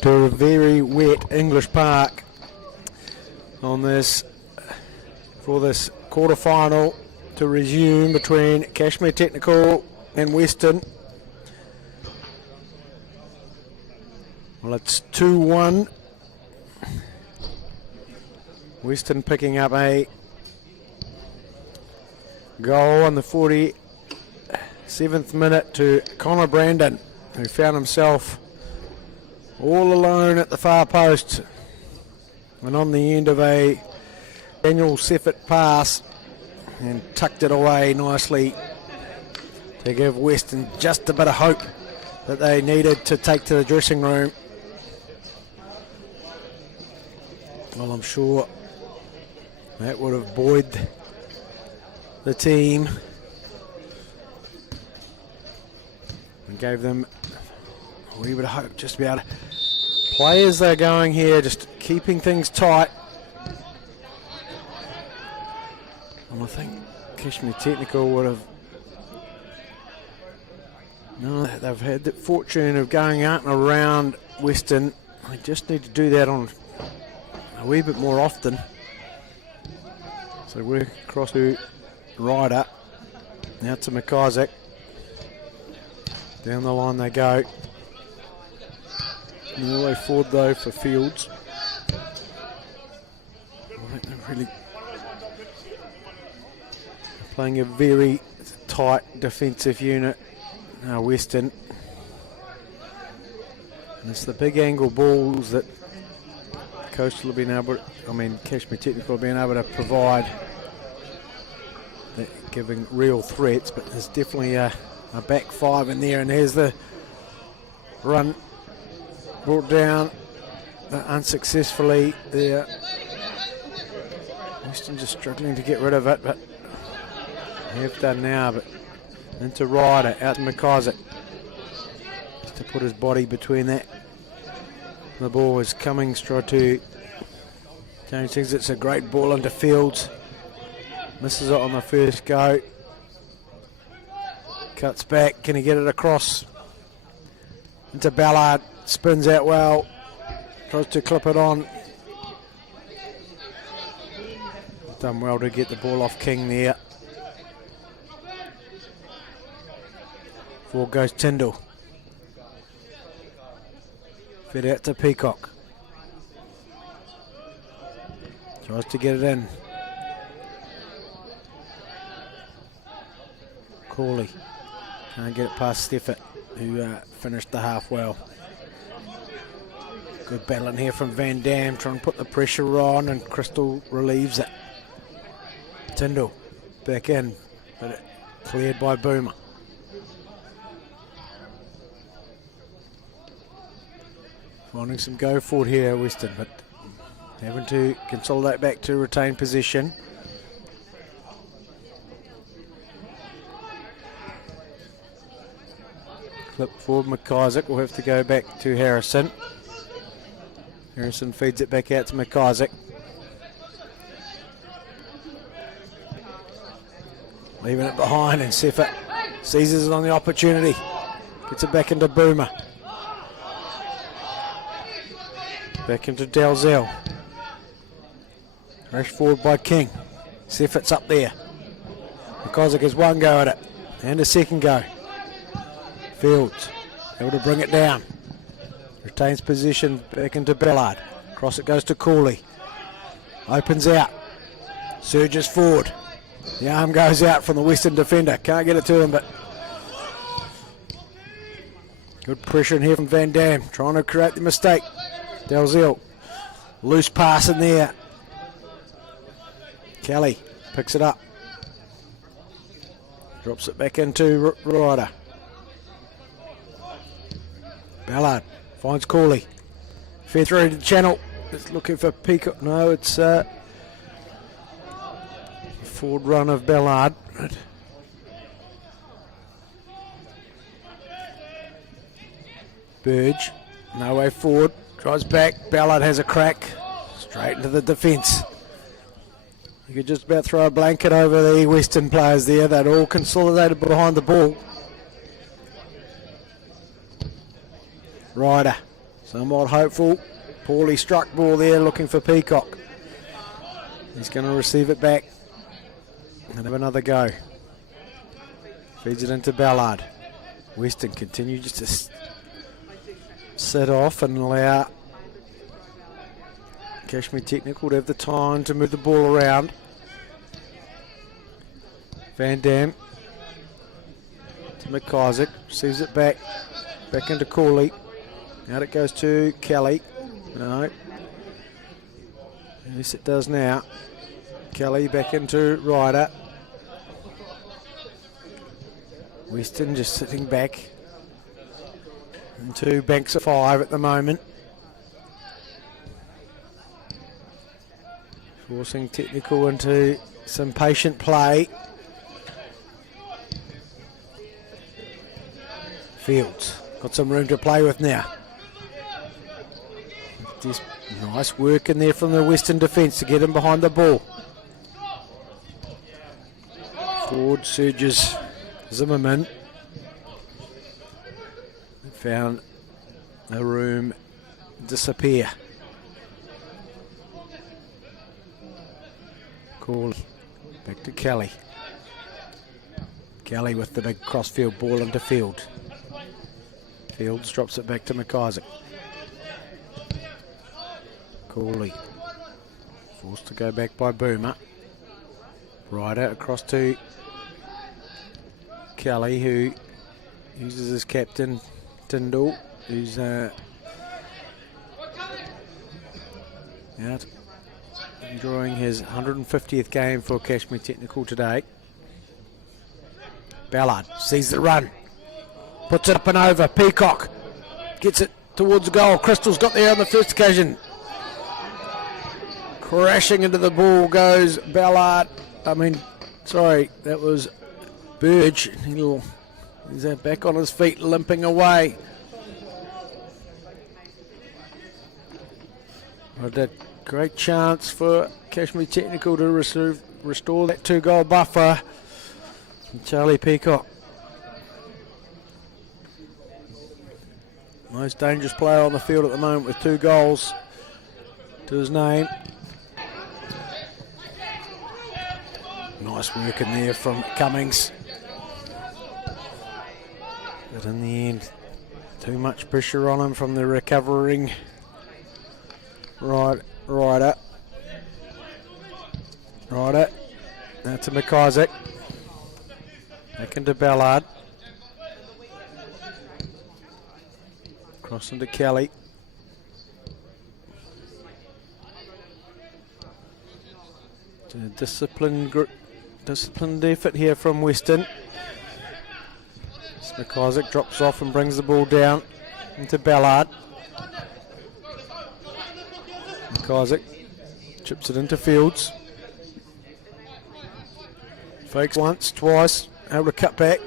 to a very wet English Park on this for this quarter-final to resume between Cashmere Technical and Western. Well, it's 2-1. Western picking up a goal in the 47th minute to Connor Brandon, who found himself all alone at the far post and on the end of a Daniel Seffert pass and tucked it away nicely to give Western just a bit of hope that they needed to take to the dressing room. Well, I'm sure that would have buoyed the team and gave them a wee bit of hope just to be able to play as they're going here, just keeping things tight. And I think Cashmere Technical would have, no, they've had the fortune of going out and around Western. They just need to do that on a wee bit more often. So work across to Ryder. Now to McIsaac. Down the line they go. All the way forward though for Fields. I think they're really playing a very tight defensive unit. Western. And it's the big angle balls that Coastal have been able to, Cashmere Technical have been able to provide, that giving real threats, but there's definitely a back five in there, and here's the run brought down unsuccessfully there. Western just struggling to get rid of it, but they have done now. But into Ryder, out to McIsaac, just to put his body between that. The ball is coming, tried to change things. It's a great ball into Fields. Misses it on the first go. Cuts back, can he get it across? Into Ballard, spins out well. Tries to clip it on. Done well to get the ball off King there. Forward goes Tyndall. Fed out to Peacock. Tries to get it in. Cawley can't get it past Steffert, who finished the half well. Good battle in here from Van Dam, trying to put the pressure on, and Crystal relieves it. Tyndall back in, but it cleared by Boomer. Finding some go forward here, Western, but having to consolidate back to retain possession. Clip forward, McIsaac will have to go back to Harrison. Harrison feeds it back out to McIsaac. Leaving it behind, and Seffert seizes it on the opportunity. Gets it back into Boomer. Back into Dalzell. Rushed forward by King. Seffert's up there. McIsaac has one go at it, and a second go. Fields able to bring it down. Retains position back into Ballard. Cross it goes to Cawley. Opens out. Surges forward. The arm goes out from the Western defender. Can't get it to him, but good pressure in here from Van Dam. Trying to create the mistake. Dalzell. Loose pass in there. Kelly picks it up. Drops it back into Ryder. Ballard finds Cawley. Fair through to the channel. It's looking for Peacock. No, it's a forward run of Ballard. Burge. No way forward. Drives back. Ballard has a crack. Straight into the defence. You could just about throw a blanket over the Western players there. They'd all consolidated behind the ball. Ryder, somewhat hopeful. Poorly struck ball there, looking for Peacock. He's going to receive it back and have another go. Feeds it into Ballard. Western continues just to set off and allow Cashmere Technical to have the time to move the ball around. Van Dam to McIsaac, receives it back into Cawley. Out it goes to Kelly. No. Yes, it does now. Kelly back into Ryder. Western just sitting back into banks of five at the moment. Forcing Technical into some patient play. Fields got some room to play with now. Just nice work in there from the Western defence to get him behind the ball. Forward surges Zimmerman. Found a room disappear. Cool. Back to Kelly. Kelly with the big crossfield ball into Field. Fields drops it back to McIsaac. Cooley. Forced to go back by Boomer. Ryder across to Kelly, who uses his captain, Tyndall, who's out enjoying his 150th game for Cashmere Technical today. Ballard sees the run. Puts it up and over. Peacock gets it towards the goal. Crystal's got there on the first occasion. Crashing into the ball goes Ballard. That was Burge. He's back on his feet, limping away. But a great chance for Cashmere Technical to restore that 2-goal buffer. And Charlie Peacock, most dangerous player on the field at the moment with 2 goals to his name. Nice work in there from Cummings. But in the end, too much pressure on him from the recovering Ryder. Ryder. Now to McIsaac. Back into Ballard. Cross into Kelly. Disciplined effort here from Western. McIsaac drops off and brings the ball down into Ballard. McIsaac chips it into Fields. Fakes once, twice, able to cut back.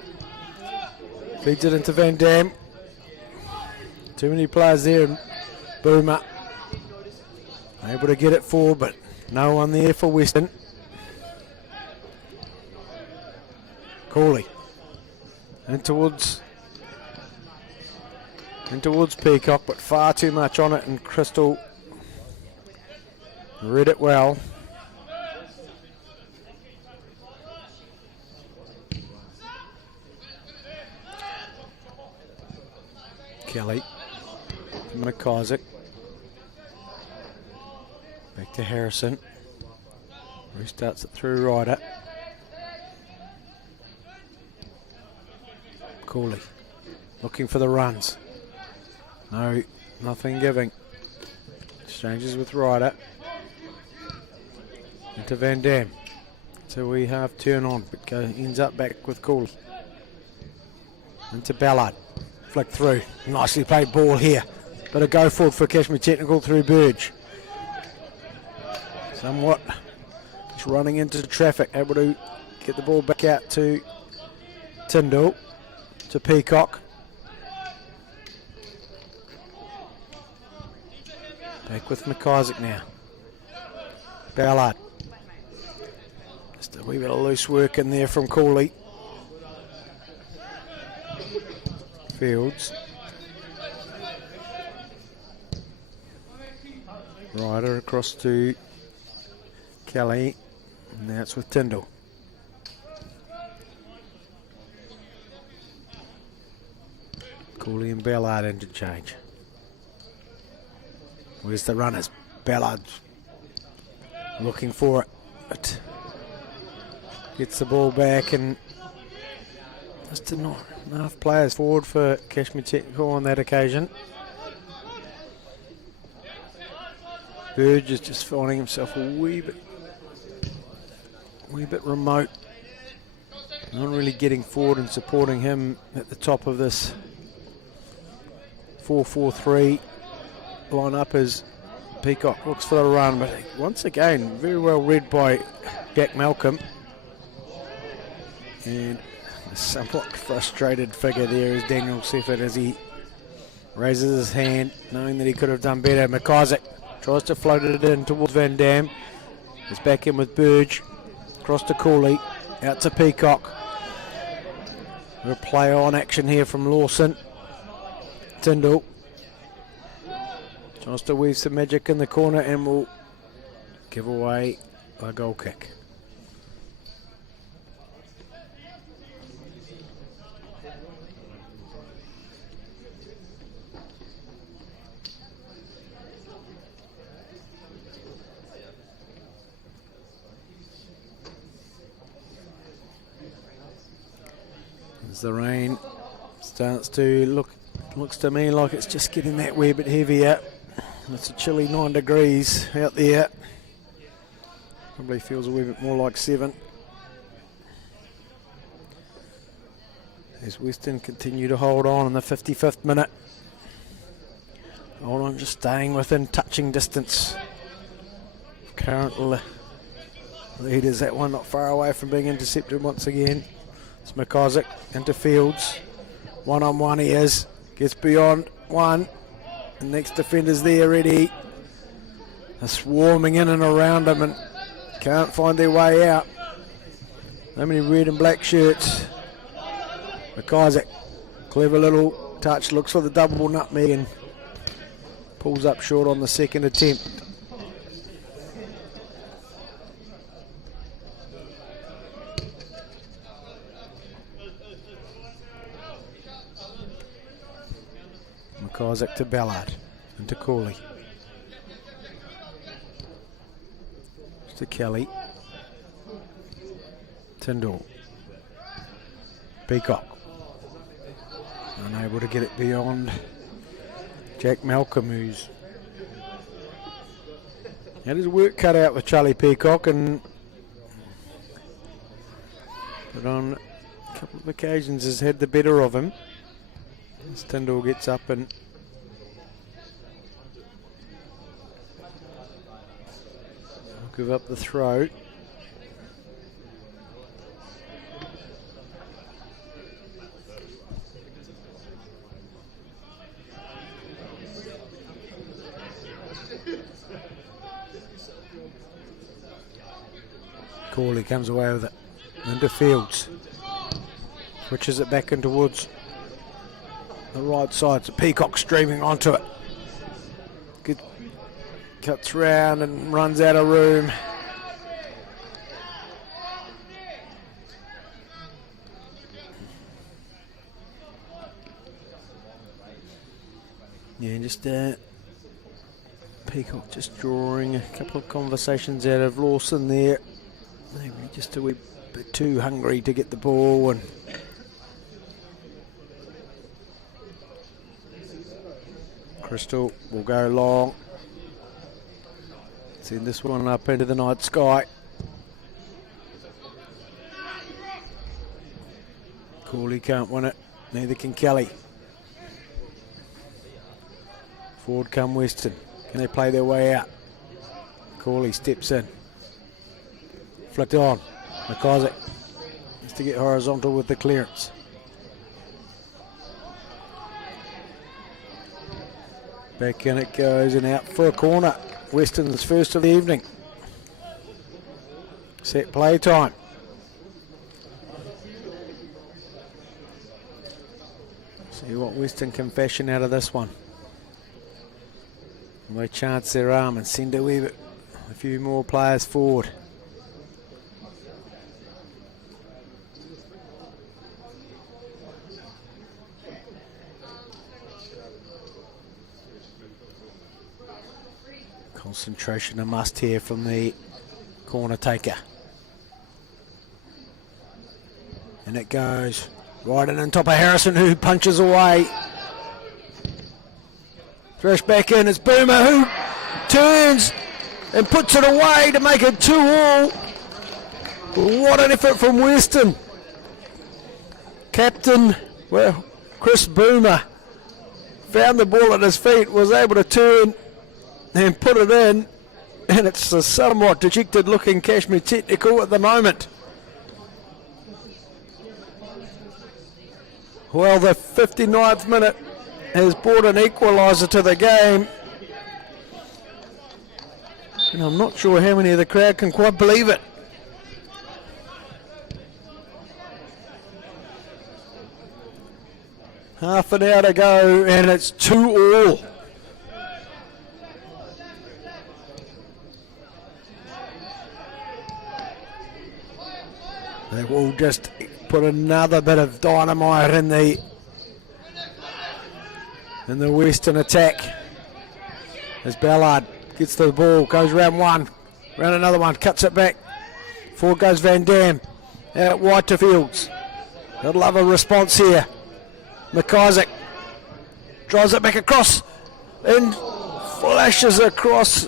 Feeds it into Van Dam. Too many players there, and Boomer able to get it forward, but no one there for Western. Cooley in towards Peacock, but far too much on it, and Crystal read it well. Kelly, McIsaac, back to Harrison, restarts it through Ryder. Cooley looking for the runs. No, nothing giving. Exchanges with Ryder. Into Van Dam. So we have turn on, but ends up back with Cooley. Into Ballard. Flick through. Nicely played ball here. Bit of go forward for Cashmere Technical through Burge. Somewhat just running into the traffic. Able to get the ball back out to Tyndall. To Peacock. Back with McIsaac now. Ballard. Just a wee bit of loose work in there from Cooley. Fields. Ryder across to Kelly. And now it's with Tyndall. Cooley and Ballard interchange. Where's the runners? Ballard looking for it, but gets the ball back, and just not enough players forward for Cashmere Technical on that occasion. Burge is just finding himself a wee bit remote. Not really getting forward and supporting him at the top of this 4-4-3 line-up as Peacock looks for the run, but once again very well read by Jack Malcolm, and a somewhat frustrated figure there is Daniel Sefford as he raises his hand knowing that he could have done better. McIsaac tries to float it in towards Van Dam. He's back in with Burge, across to Cooley, out to Peacock. A play on action here from Lawson. Tyndall tries to weave some magic in the corner and will give away a goal kick. As the rain starts to looks to me like it's just getting that wee bit heavier. It's a chilly 9 degrees out there. Probably feels a wee bit more like 7. As Western continue to hold on in the 55th minute. Hold on, just staying within touching distance. Current leaders, that one not far away from being intercepted once again. It's McIsaac into Fields. One-on-one he is. Gets beyond one. The next defender's there ready. They're swarming in and around him and can't find their way out. So many red and black shirts. McIsaac, clever little touch, looks for the double nutmeg and pulls up short on the second attempt. McIsaac to Ballard, into Cooley. To Kelly. Tyndall. Peacock. Unable to get it beyond Jack Malcolm, who's had his work cut out with Charlie Peacock, but on a couple of occasions has had the better of him. As Tyndall gets up and give up the throw. Corley comes away with it into Fields, switches it back in towards the right side. So Peacock streaming onto it. Good, cuts round and runs out of room. Yeah, just Peacock just drawing a couple of conversations out of Lawson there. Maybe just a wee bit too hungry to get the ball, and Crystal will go long. Send this one up into the night sky. Cooley can't win it, neither can Kelly. Forward come Western. Can they play their way out? Cooley steps in. Flicked on. McIsaac has to get horizontal with the clearance. Back in it goes and out for a corner. Western's first of the evening. Set play time. See what Western can fashion out of this one. They chance their arm and send a few more players forward. Concentration a must here from the corner taker. And it goes right in on top of Harrison, who punches away. Thresh back in, it's Boomer who turns and puts it away to make it 2-all. What an effort from Western. Captain, well, Chris Boomer found the ball at his feet, was able to turn and put it in, and it's a somewhat dejected looking Cashmere technical at the moment. Well, the 59th minute has brought an equaliser to the game, and I'm not sure how many of the crowd can quite believe it. Half an hour to go and it's 2-all. They will just put another bit of dynamite in the Western attack. As Ballard gets to the ball, goes round one, round another one, cuts it back. Forward goes Van Dam, out wide to Fields. I'd love a response here. McIsaac drives it back across and flashes across.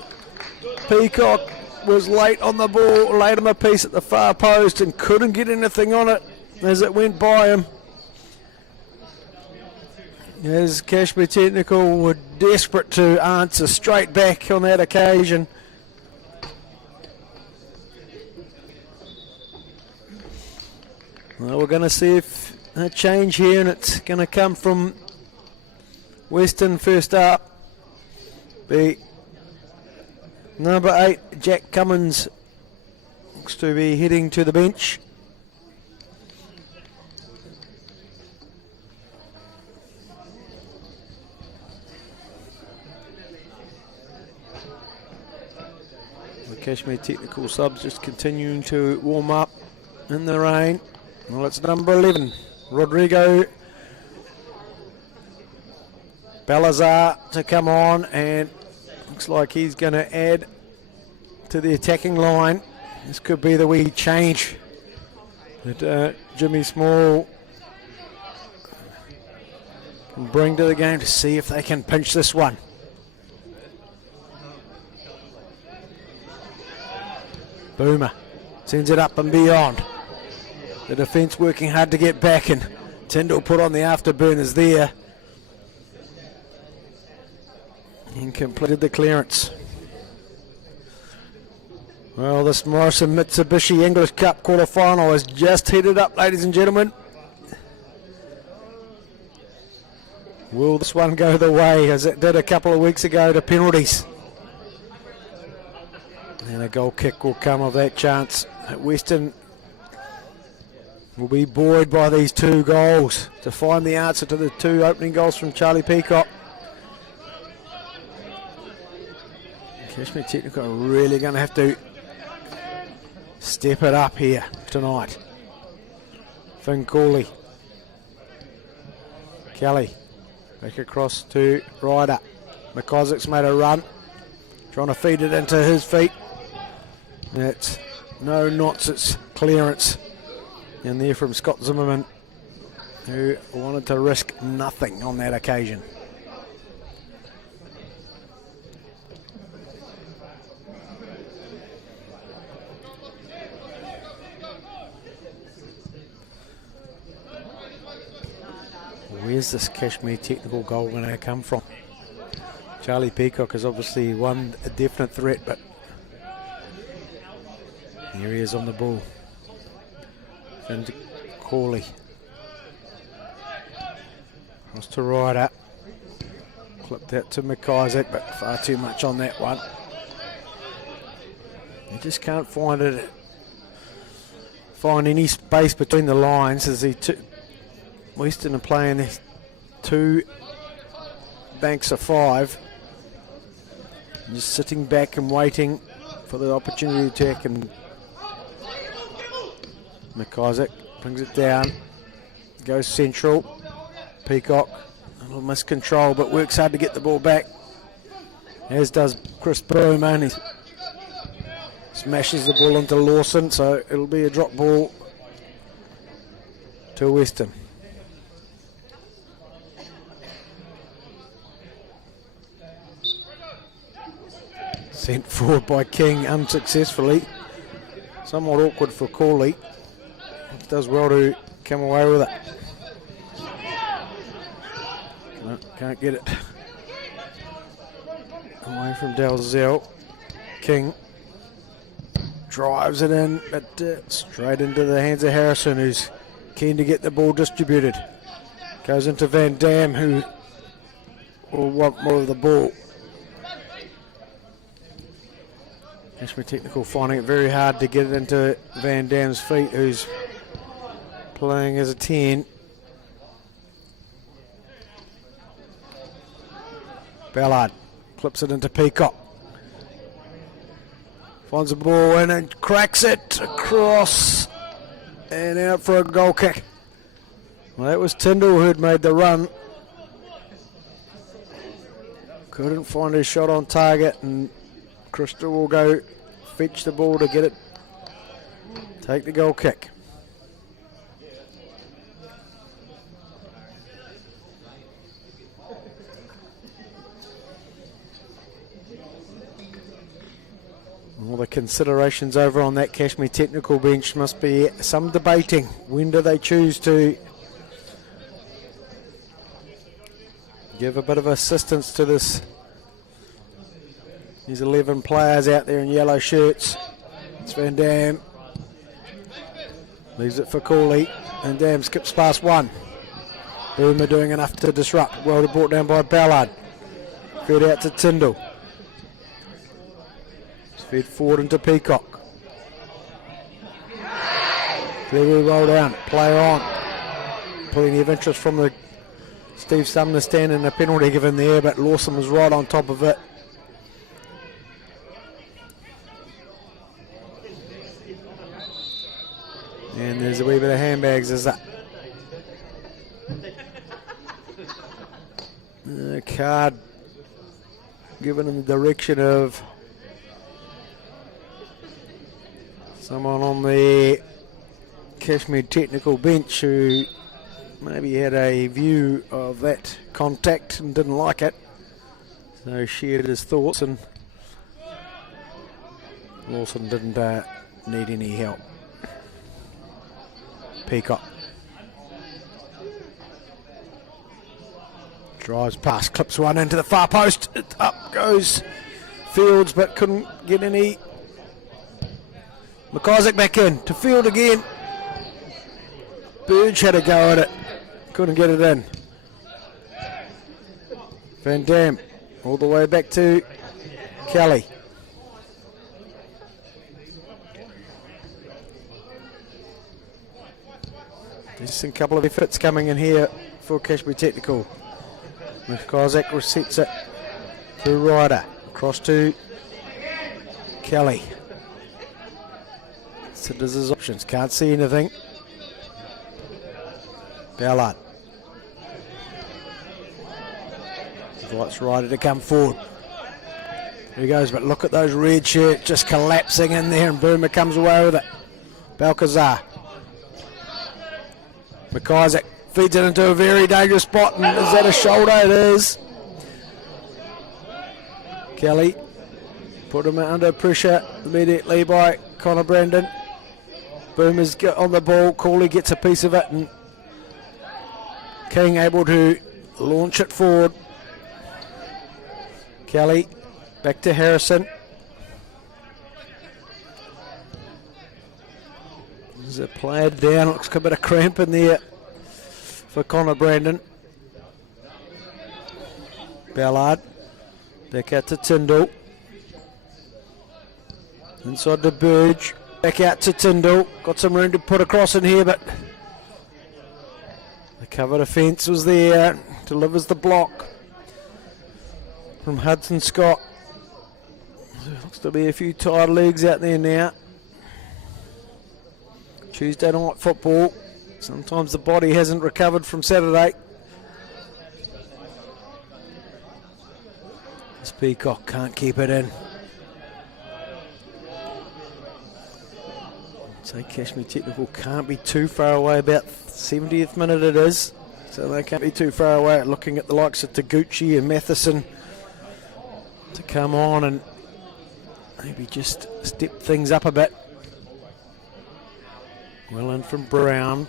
Peacock was late on the ball, laid him a piece at the far post and couldn't get anything on it as it went by him. As Cashmere Technical were desperate to answer straight back on that occasion. Well, we're going to see if a change here, and it's going to come from Western first up. Be number 8, Jack Cummins, looks to be heading to the bench. The Cashmere Technical subs just continuing to warm up in the rain. Well, it's number 11, Rodrigo Balazar, to come on, and looks like he's going to add to the attacking line. This could be the wee change that Jimmy Small can bring to the game to see if they can pinch this one. Boomer sends it up and beyond. The defence working hard to get back, and Tyndall put on the afterburners there and completed the clearance. Well, this Morrison Mitsubishi English Cup quarter-final has just heated up, ladies and gentlemen. Will this one go the way as it did a couple of weeks ago to penalties? And a goal kick will come of that chance. Western will be buoyed by these 2 goals to find the answer to the 2 opening goals from Charlie Peacock. Cashmere Technical are really going to have to step it up here tonight. Finn Cooley. Kelly back across to Ryder. McIsaac's made a run, trying to feed it into his feet. That's no nonsense clearance in there from Scott Zimmerman, who wanted to risk nothing on that occasion. Where's this Cashmere Technical goal going to come from? Charlie Peacock is obviously one a definite threat, but here he is on the ball. Into Corley. Cross to Ryder. Clipped that to McIsaac, but far too much on that one. He just can't find any space between the lines as Western are playing these 2 banks of 5. Just sitting back and waiting for the opportunity to attack, and McIsaac brings it down, goes central. Peacock, a little miscontrol, but works hard to get the ball back, as does Chris Boomer, and he smashes the ball into Lawson, so it'll be a drop ball to Western. Sent forward by King unsuccessfully. Somewhat awkward for Corley. Does well to come away with it. No, can't get it away from Dalzell. King drives it in, but straight into the hands of Harrison, who's keen to get the ball distributed. Goes into Van Dam, who will want more of the ball. Cashmere Technical finding it very hard to get it into Van Dam's feet, who's playing as a 10. Ballard clips it into Peacock. Finds the ball in and cracks it across and out for a goal kick. Well, that was Tyndall who had made the run. Couldn't find his shot on target, and Crystal will go fetch the ball to get it, take the goal kick. All the considerations over on that Cashmere technical bench must be some debating. When do they choose to give a bit of assistance to this? There's 11 players out there in yellow shirts. It's Van Dam. Leaves it for Cooley. Van Dam skips past one. Boomer doing enough to disrupt. Well brought down by Ballard. Fed out to Tyndall. It's fed forward into Peacock. Very well down. Play on. Plenty of interest from the Steve Sumner stand and a penalty given there, but Lawson was right on top of it. And there's a wee bit of handbags, is that? The card given in the direction of someone on the Cashmere technical bench who maybe had a view of that contact and didn't like it, so shared his thoughts, and Lawson didn't need any help. Peacock drives past, clips one into the far post. Up goes Fields, but couldn't get any. McIsaac back in to Field again. Burge had a go at it, couldn't get it in. Van Dam all the way back to Kelly. There's a couple of efforts coming in here for Cashmere technical. McIsaac resets it to Ryder, across to Kelly. So does his options, can't see anything. Ballard. Invites Ryder to come forward. There he goes, but look at those red shirts just collapsing in there, and Boomer comes away with it. Balcazar. McIsaac feeds it into a very dangerous spot, and is that a shoulder? It is. Kelly put him under pressure immediately by Connor Brandon. Boomer's on the ball, Cooley gets a piece of it, and King able to launch it forward. Kelly back to Harrison. There's a player down, looks like a bit of cramp in there for Connor Brandon. Ballard back out to Tyndall. Inside to Burge, back out to Tyndall. Got some room to put across in here, but the cover defence was there. Delivers the block from Hudson Scott. There looks to be a few tired legs out there now. Tuesday night football. Sometimes the body hasn't recovered from Saturday. This Peacock can't keep it in. So Cashmere technical can't be too far away. About 70th minute it is. So they can't be too far away. Looking at the likes of Taguchi and Matheson to come on and maybe just step things up a bit. Well in from Brown.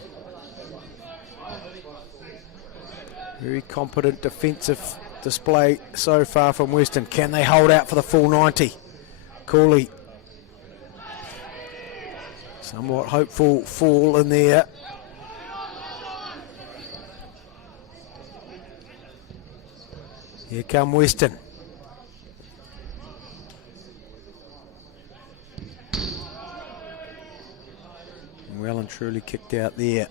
Very competent defensive display so far from Western. Can they hold out for the full 90? Cooley. Somewhat hopeful fall in there. Here come Western. Well and truly kicked out there.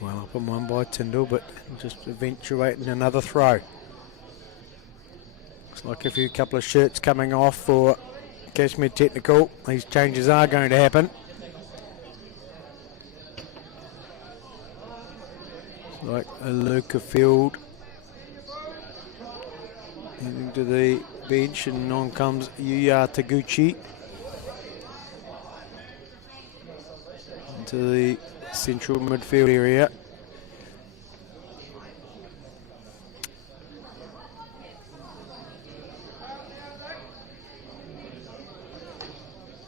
Well up on one by Tyndall, but just eventuating another throw. Looks like a couple of shirts coming off for Cashmere technical. These changes are going to happen. Like a Luca Field heading to the bench, and on comes Yuya Taguchi. into the central midfield area.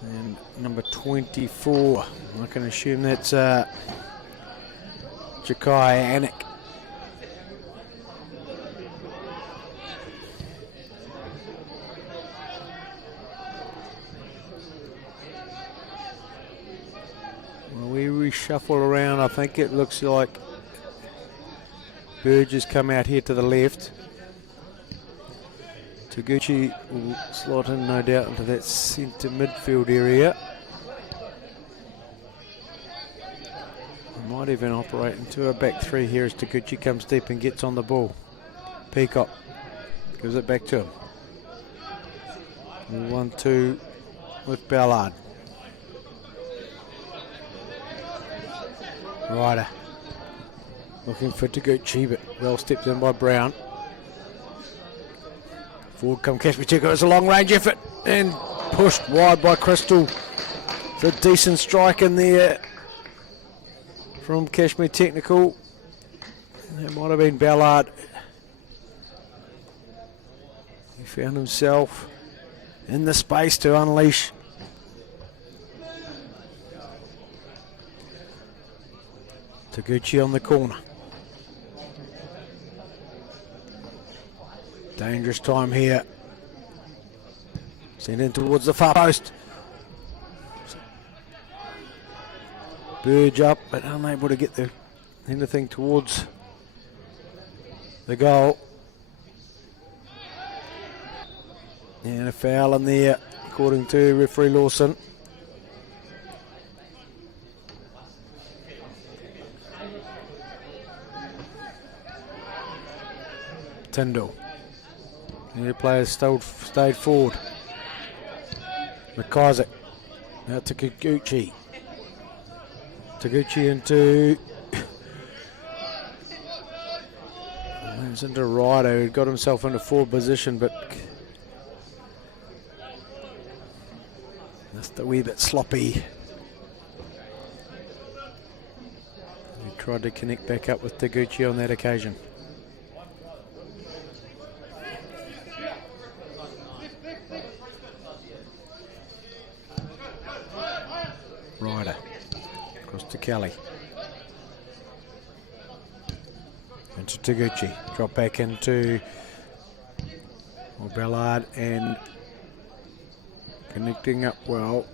And number 24, I can assume that's Jakai Anik. Well, we reshuffle around. I think it looks like Burgess come out here to the left. Taguchi will slot in, no doubt, into that centre midfield area. Might even operate into a back three here as Taguchi comes deep and gets on the ball. Peacock gives it back to him. 1-2 with Ballard. Ryder looking for Taguchi, but well stepped in by Brown. Forward come Cashmere. It's a long range effort and pushed wide by Crystal. It's a decent strike in there from Cashmere Technical. That might have been Ballard. He found himself in the space to unleash. Taguchi on the corner. Dangerous time here. Sent in towards the far post. Burge up, but unable to get anything towards the goal. And a foul in there, according to referee Lawson. Tyndall. The players stayed forward. McIsaac out to Taguchi. Taguchi into Ryder, who got himself into forward position, but just a wee bit sloppy. He tried to connect back up with Taguchi on that occasion. Ryder across to Kelly. Into Taguchi. Drop back into Ballard and connecting up well.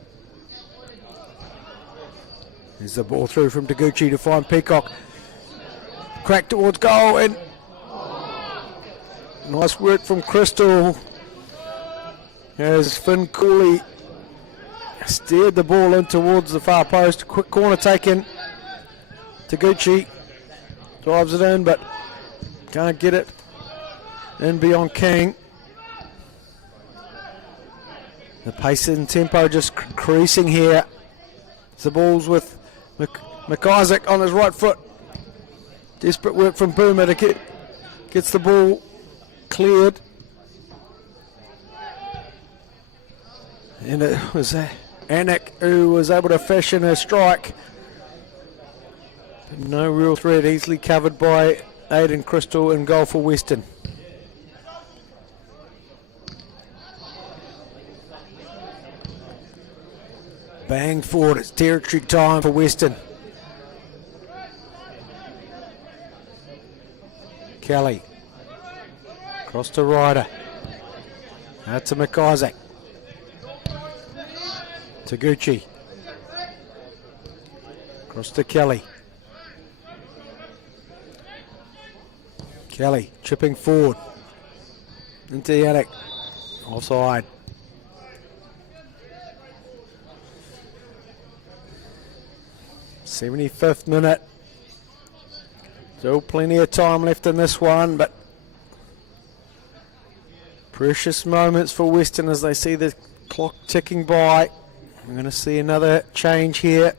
There's the ball through from Taguchi to find Peacock. Crack towards goal and nice work from Crystal as Finn Cooley steered the ball in towards the far post. Quick corner taken. Taguchi drives it in, but can't get it in beyond King. The pace and tempo just creasing here. The ball's with McIsaac on his right foot. Desperate work from Boomer to gets the ball cleared. And it was Anik who was able to fashion a strike. But no real threat, easily covered by Aiden Crystal in goal for Western. Bang forward, it's territory time for Western. Kelly. Across to Ryder. Out to McIsaac. Taguchi. Across to Kelly. Kelly chipping forward. Into the attic. Offside. '75th minute. Still plenty of time left in this one, but precious moments for Western as they see the clock ticking by. We're going to see another change here.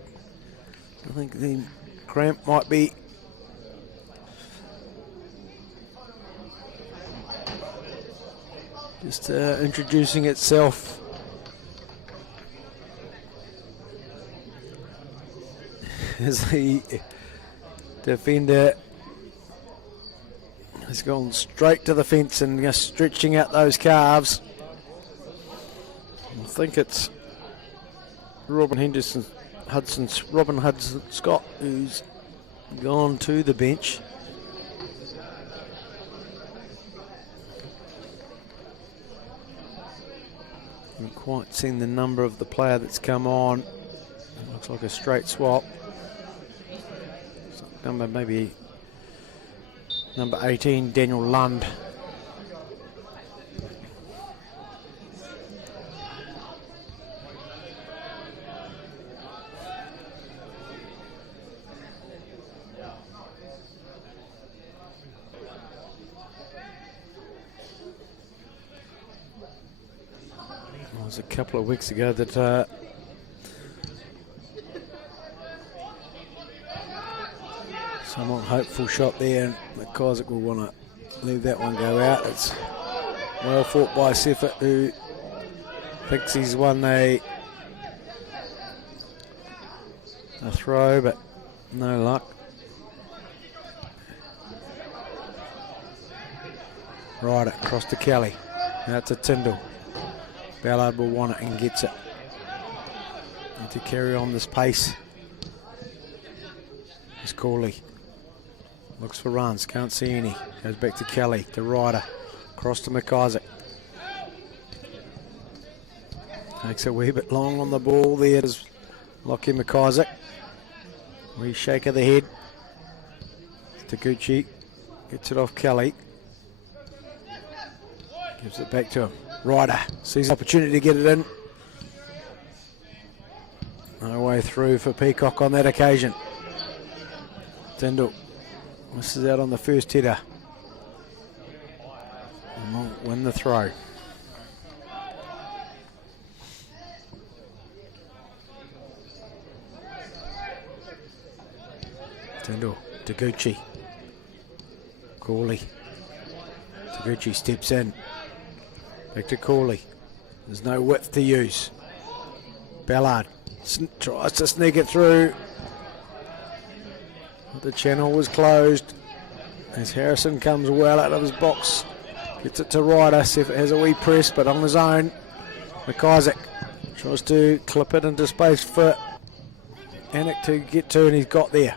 I think the cramp might be just introducing itself. as the defender has gone straight to the fence and just stretching out those calves. I think it's Robin Hudson Scott who's gone to the bench. Haven't quite seen the number of the player that's come on. It looks like a straight swap. Maybe number 18, Daniel Lund. It was a couple of weeks ago that somewhat hopeful shot there, and McIsaac will want to leave that one go out. It's well fought by Seffert, who thinks he's won a throw, but no luck. Right, across to Kelly. Out to Tyndall. Ballard will want it and gets it. Need to carry on this pace. It's Corley. Looks for runs, can't see any. Goes back to Kelly, to Ryder. Across to McIsaac. Takes a wee bit long on the ball there. There's Lockie McIsaac. Wee shake of the head. Taguchi gets it off Kelly. Gives it back to him. Ryder sees the opportunity to get it in. No way through for Peacock on that occasion. Tyndall misses out on the first header. And will win the throw. Tyndall, Taguchi. Corley. Taguchi steps in. Back to Corley. There's no width to use. Ballard tries to sneak it through. The channel was closed as Harrison comes well out of his box. Gets it to Ryder. Seffert has a wee press, but on his own. McIsaac tries to clip it into space for Anik to get to, and he's got there.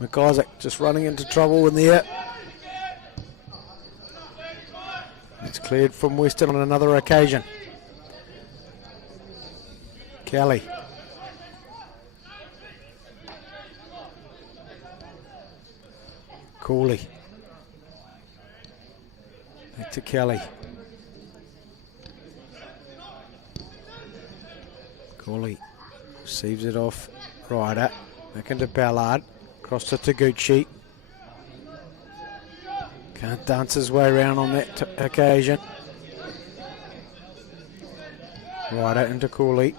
McIsaac just running into trouble in there. It's cleared from Western on another occasion. Kelly. Cooley. Back to Kelly. Cooley receives it off Ryder. Back into Ballard. Across to Taguchi. Can't dance his way around on that occasion. Ryder into Cooley.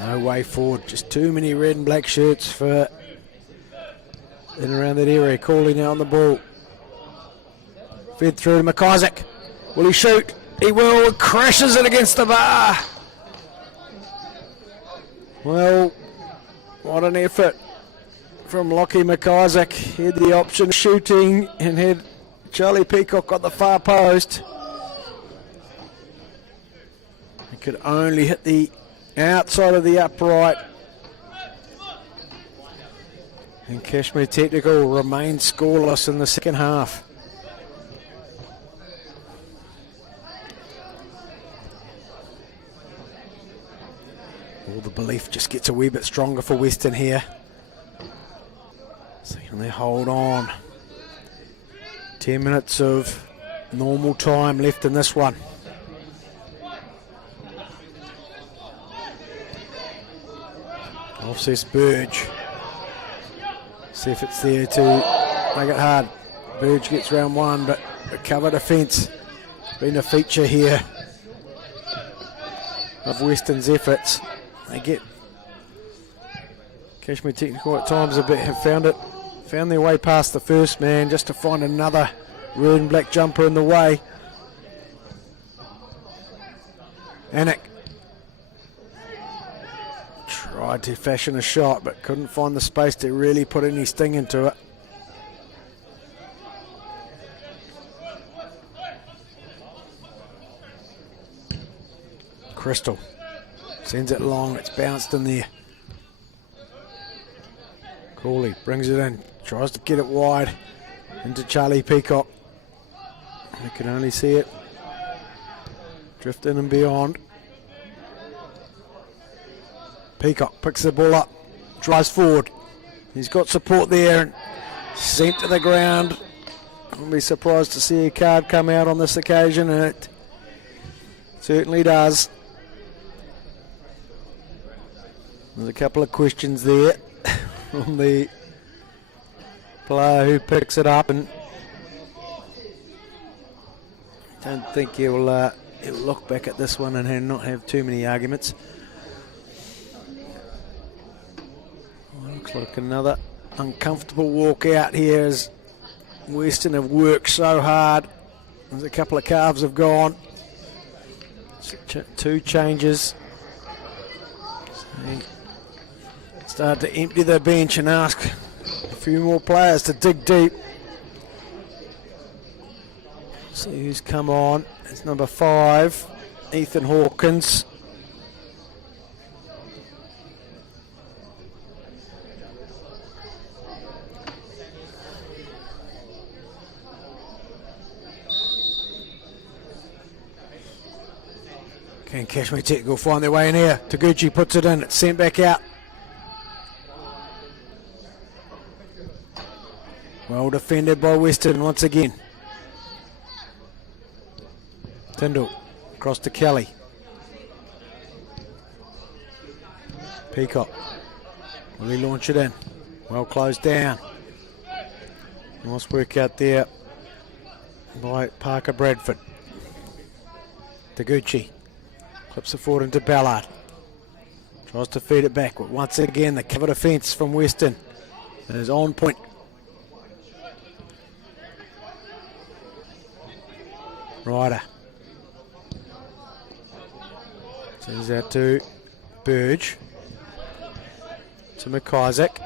No way forward. Just too many red and black shirts for in and around that area. Cooley now on the ball. Fed through to McIsaac. Will he shoot? He will. Crashes it against the bar. Well, what an effort from Lockie McIsaac. He had the option of shooting and had Charlie Peacock on the far post. He could only hit the outside of the upright. And Cashmere Technical remains scoreless in the second half. All the belief just gets a wee bit stronger for Western here. So can they hold on? 10 minutes of normal time left in this one. Offsets Burge. See if it's there to make it hard. Burge gets round one, but a cover defence. Been a feature here of Western's efforts. They get Cashmere Technical at times a bit, have found their way past the first man just to find another red and black jumper in the way. Anik Tried to fashion a shot, but couldn't find the space to really put any sting into it. Crystal sends it long, it's bounced in there. Cooley brings it in, tries to get it wide into Charlie Peacock. You can only see it drift in and beyond. Peacock picks the ball up, drives forward. He's got support there and sent to the ground. I'll be surprised to see a card come out on this occasion, and it certainly does. There's a couple of questions there on the player who picks it up, and I don't think he'll look back at this one and not have too many arguments. Looks like another uncomfortable walk out here as Western have worked so hard. There's a couple of calves have gone. Two changes. So start to empty the bench and ask a few more players to dig deep. See who's come on. It's number 5, Ethan Hawkins. Can Cashmere Technical find their way in here? Taguchi puts it in, it's sent back out. Well defended by Western once again. Tyndall across to Kelly. Peacock. Will he launch it in? Well closed down. Nice work out there by Parker Bradford. Taguchi clips it forward into Ballard. Tries to feed it back, but once again the cover defence from Western is on point. Ryder. Sends out to Burge. To McIsaac.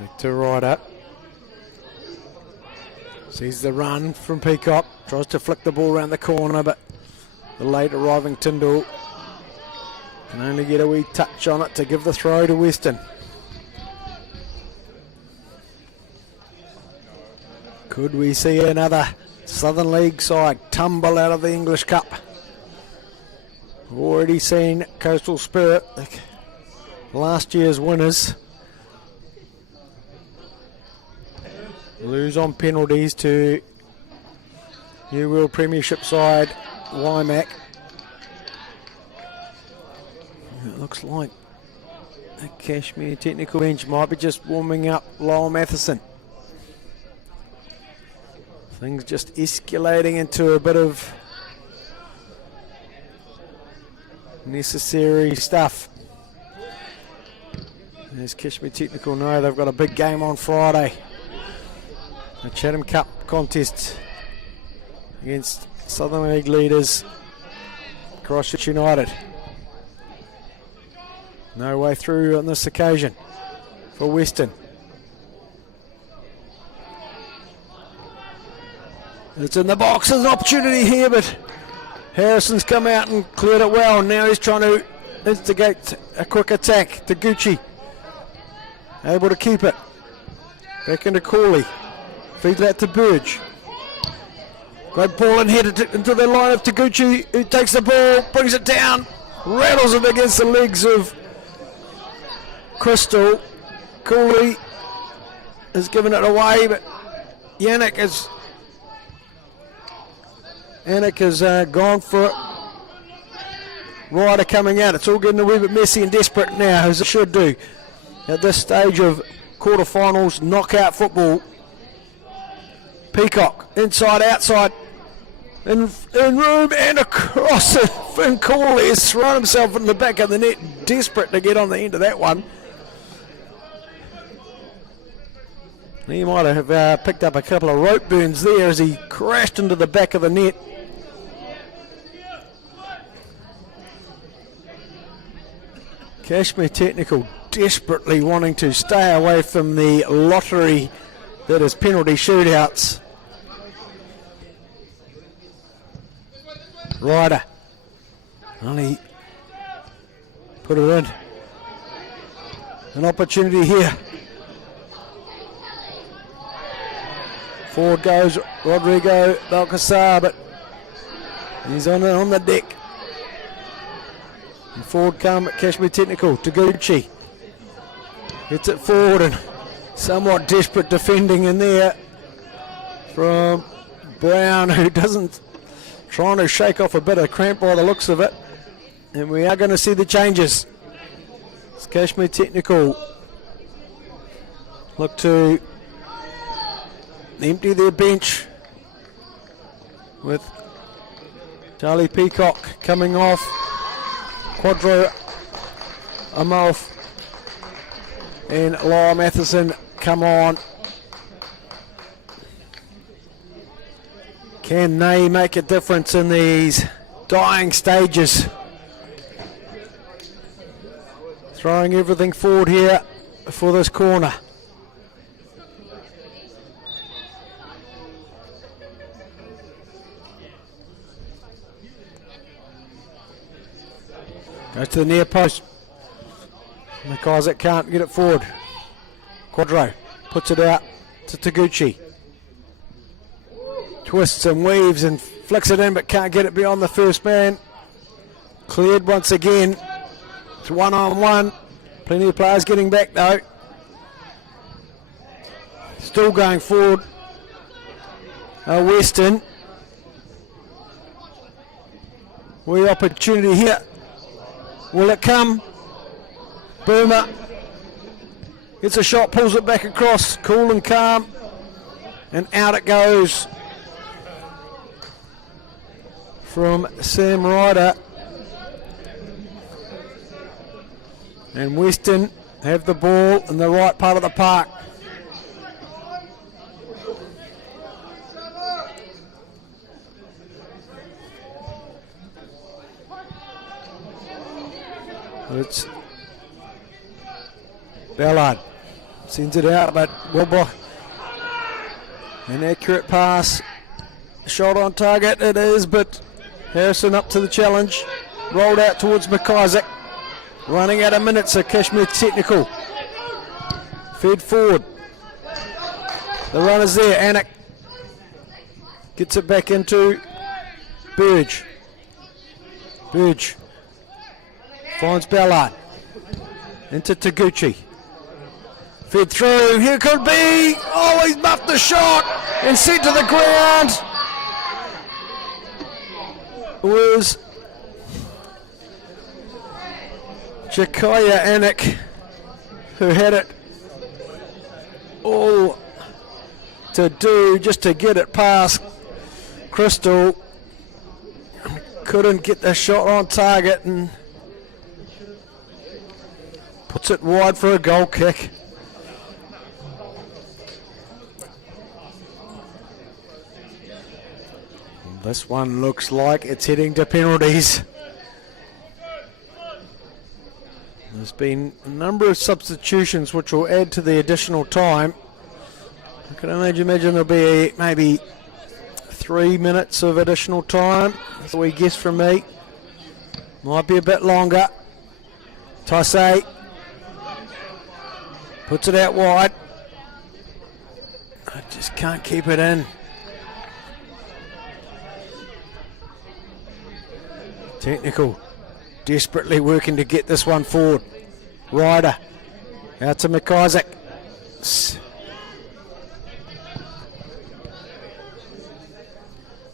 Back to Ryder. Sees the run from Peacock. Tries to flick the ball around the corner, but the late arriving Tyndall can only get a wee touch on it to give the throw to Western. Could we see another Southern League side tumble out of the English Cup? Already seen Coastal Spirit, last year's winners, lose on penalties to New World Premiership side Wymack. It looks like the Cashmere Technical bench might be just warming up Lowell Matheson. Things just escalating into a bit of necessary stuff. As Cashmere Technical know, they've got a big game on Friday. The Chatham Cup contest against Southern League leaders Christchurch United. No way through on this occasion for Western. It's in the box, there's an opportunity here, but Harrison's come out and cleared it well, and now he's trying to instigate a quick attack. Taguchi able to keep it. Back into Corley. Feeds that to Burge. Great ball and headed into the line of Taguchi, who takes the ball, brings it down, rattles it against the legs of Crystal. Cooley has given it away, but Yannick has gone for it. Ryder coming out. It's all getting a wee bit messy and desperate now, as it should do at this stage of quarterfinals knockout football. Peacock, inside, outside, in room and across it. Finn Cooley has thrown himself in the back of the net, desperate to get on the end of that one. He might have picked up a couple of rope burns there as he crashed into the back of the net. Cashmere Technical desperately wanting to stay away from the lottery that is penalty shootouts. Ryder only put it in. An opportunity here. Forward goes Rodrigo Balcazar, but he's on the deck. And forward come Cashmere Technical. Taguchi gets it forward, and somewhat desperate defending in there from Brown, who doesn't, trying to shake off a bit of cramp by the looks of it. And we are going to see the changes. It's Cashmere Technical look to empty their bench with Charlie Peacock coming off, Quadro Amalf and Laura Matheson come on. Can they make a difference in these dying stages? Throwing everything forward here for this corner. Goes to the near post. McIsaac can't get it forward. Quadro puts it out to Taguchi. Twists and weaves and flicks it in, but can't get it beyond the first man. Cleared once again. It's 1-on-1. Plenty of players getting back though. Still going forward. Weston. Wee opportunity here. Will it come? Boomer gets a shot, pulls it back across, cool and calm, and out it goes from Sam Ryder. And Weston have the ball in the right part of the park. It's Ballard sends it out, but Wilbur, an accurate pass, shot on target it is, but Harrison up to the challenge, rolled out towards McIsaac, running out of minutes. So Cashmere Technical fed forward. The runner's there. Anik gets it back into Burge. Burge finds Ballard into Taguchi. Fed through. Here could be. Oh, he's muffed the shot and sent to the ground. It was Jakaya Anik who had it all to do just to get it past Crystal. Couldn't get the shot on target and puts it wide for a goal kick. This one looks like it's heading to penalties. There's been a number of substitutions which will add to the additional time. I can imagine there'll be maybe 3 minutes of additional time. That's a wee guess from me. Might be a bit longer. Taisei puts it out wide. I just can't keep it in. Technical desperately working to get this one forward. Ryder out to McIsaac.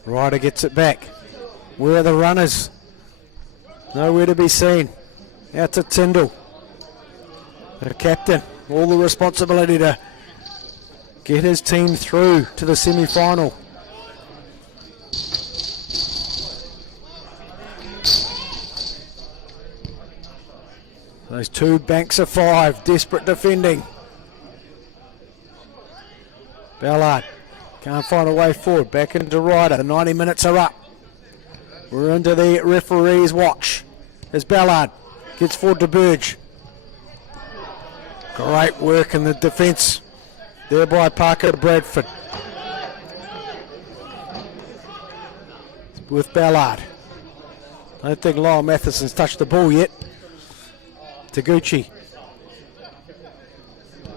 Ryder gets it back. Where are the runners? Nowhere to be seen. Out to Tyndall. The captain, all the responsibility to get his team through to the semi-final. Those two banks of five, desperate defending. Ballard can't find a way forward, back into Ryder. The 90 minutes are up. We're into the referee's watch. There's Ballard, Gets forward to Burge. Great work in the defence there by Parker Bradford. With Ballard. I don't think Lyle Matheson's touched the ball yet. Taguchi.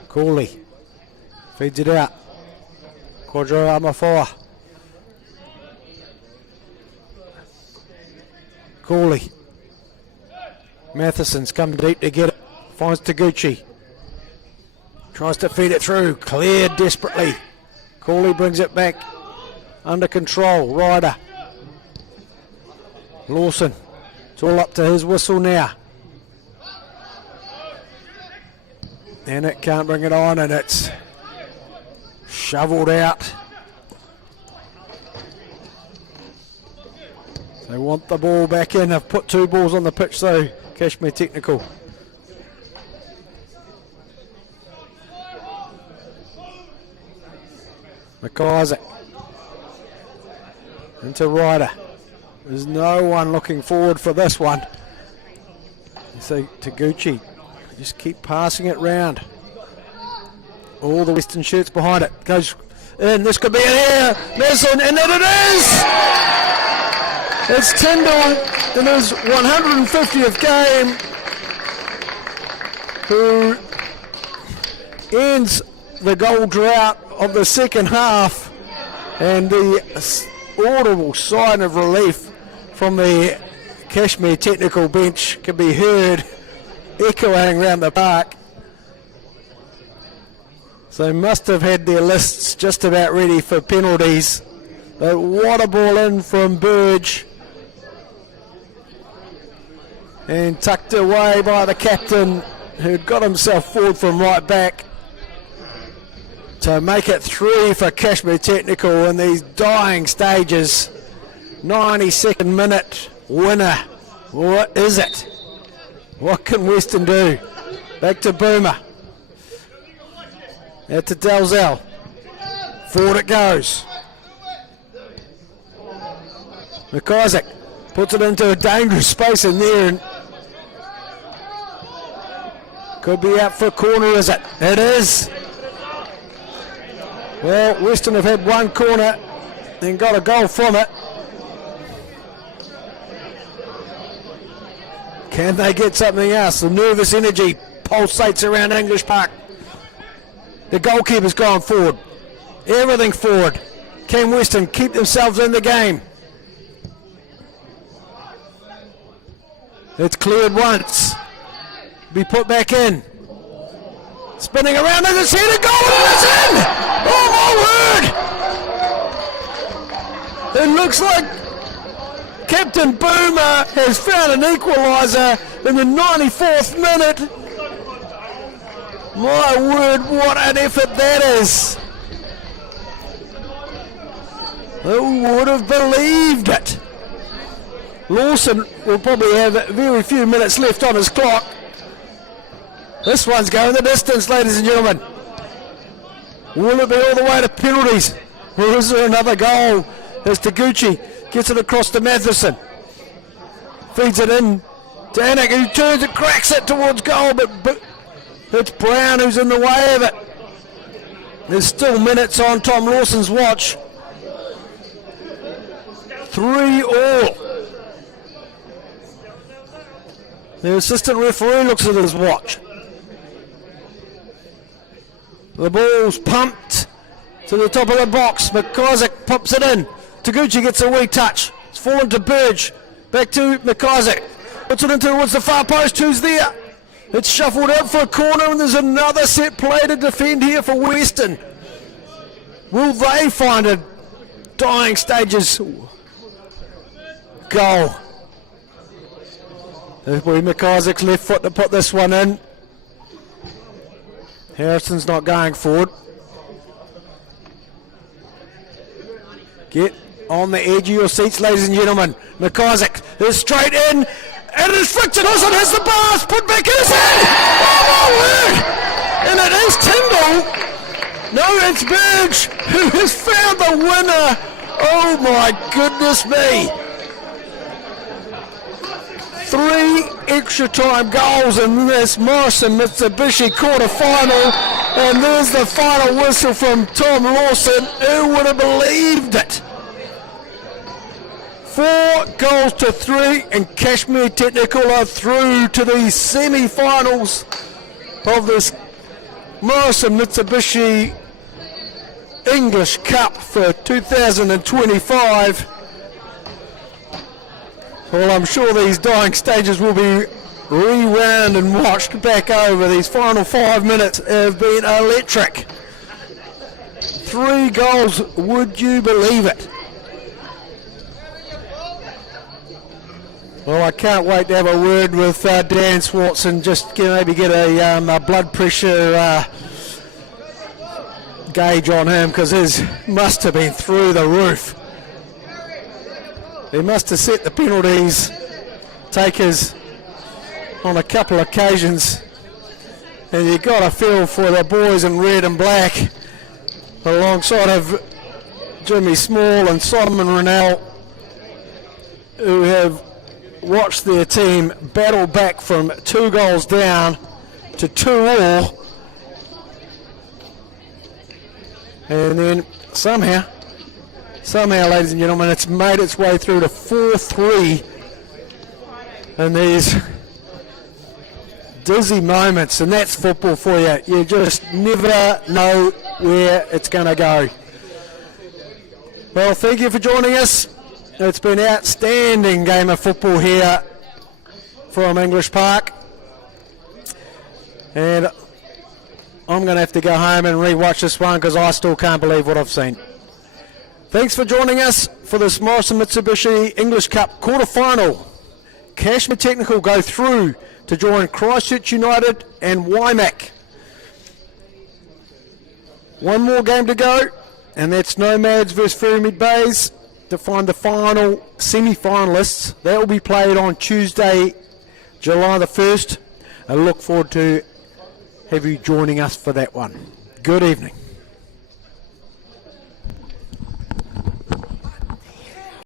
Cooley. Feeds it out. Quadro Amafoa. Cooley. Matheson's come deep to get it. Finds Taguchi. Tries to feed it through. Cleared desperately. Cooley brings it back. Under control. Ryder. Lawson. It's all up to his whistle now. And it can't bring it on, and it's shoveled out. They want the ball back in. They've put 2 balls on the pitch though. Cashmere Technical. McIsaac. Into Ryder. There's no one looking forward for this one. So Taguchi, just keep passing it round. All the Western shirts behind it. Goes in, this could be an air. Mason, and then it is! It's Tyndall in his 150th game, who ends the goal drought of the second half, and the audible sign of relief from the Cashmere Technical bench can be heard echoing around the park. So they must have had their lists just about ready for penalties. But what a ball in from Burge. And tucked away by the captain, who'd got himself forward from right back to make it 3 for Cashmere Technical in these dying stages. 92nd minute winner. What is it? What can Western do? Back to Boomer. Out to Dalzell. Forward it goes. McIsaac puts it into a dangerous space in there, and could be out for a corner, is it? It is. Well, Western have had one corner and got a goal from it. Can they get something else? The nervous energy pulsates around English Park. The goalkeeper's gone forward. Everything forward. Can Western keep themselves in the game? It's cleared once. Be put back in. Spinning around and it's hit a goal and it's in! Oh my word! It looks like Captain Boomer has found an equaliser in the 94th minute. My word, what an effort that is. Who would have believed it? Lawson will probably have very few minutes left on his clock. This one's going the distance, ladies and gentlemen. Will it be all the way to penalties? Or is there another goal as Taguchi gets it across to Matheson? Feeds it in to Anik, who turns it, cracks it towards goal, but it's Brown who's in the way of it. There's still minutes on Tom Lawson's watch. 3-3. The assistant referee looks at his watch. The ball's pumped to the top of the box. McIsaac pops it in. Taguchi gets a wee touch. It's fallen to Burge. Back to McIsaac. Puts it in towards the far post. Who's there? It's shuffled out for a corner, and there's another set play to defend here for Western. Will they find a dying stages goal? There's McIsaac's left foot to put this one in. Harrison's not going forward. Get on the edge of your seats, ladies and gentlemen. McIsaac is straight in. And it's Fricton Husson has the bars. Put back in his head. Oh my word! And it is Tyndall. No, it's Burge who has found the winner. Oh my goodness me. 3 extra time goals in this Morrison Mitsubishi quarter-final. And there's the final whistle from Tom Lawson. Who would have believed it? 4-3, and Cashmere Technical are through to the semi-finals of this Morrison Mitsubishi English Cup for 2025. Well, I'm sure these dying stages will be rewound and watched back over. These final 5 minutes have been electric. 3 goals, would you believe it? Well, I can't wait to have a word with Dan Swartz and just maybe get a blood pressure gauge on him, because his must have been through the roof. He must have set the penalties takers on a couple of occasions, and you got a feel for the boys in red and black alongside of Jimmy Small and Solomon Rennell, who have watched their team battle back from 2 goals down to 2-2, and then somehow, ladies and gentlemen, it's made its way through to 4-3, and these dizzy moments, and that's football for you. You just never know where it's going to go. Well, thank you for joining us. It's been an outstanding game of football here from English Park, and I'm going to have to go home and re-watch this one because I still can't believe what I've seen. Thanks for joining us for this Morrison Mitsubishi English Cup quarter-final. Cashmere Technical go through to join Christchurch United and Waimak. One more game to go, and that's Nomads versus Ferrymead Bays to find the final semi-finalists. That will be played on Tuesday, July the 1st. I look forward to have you joining us for that one. Good evening.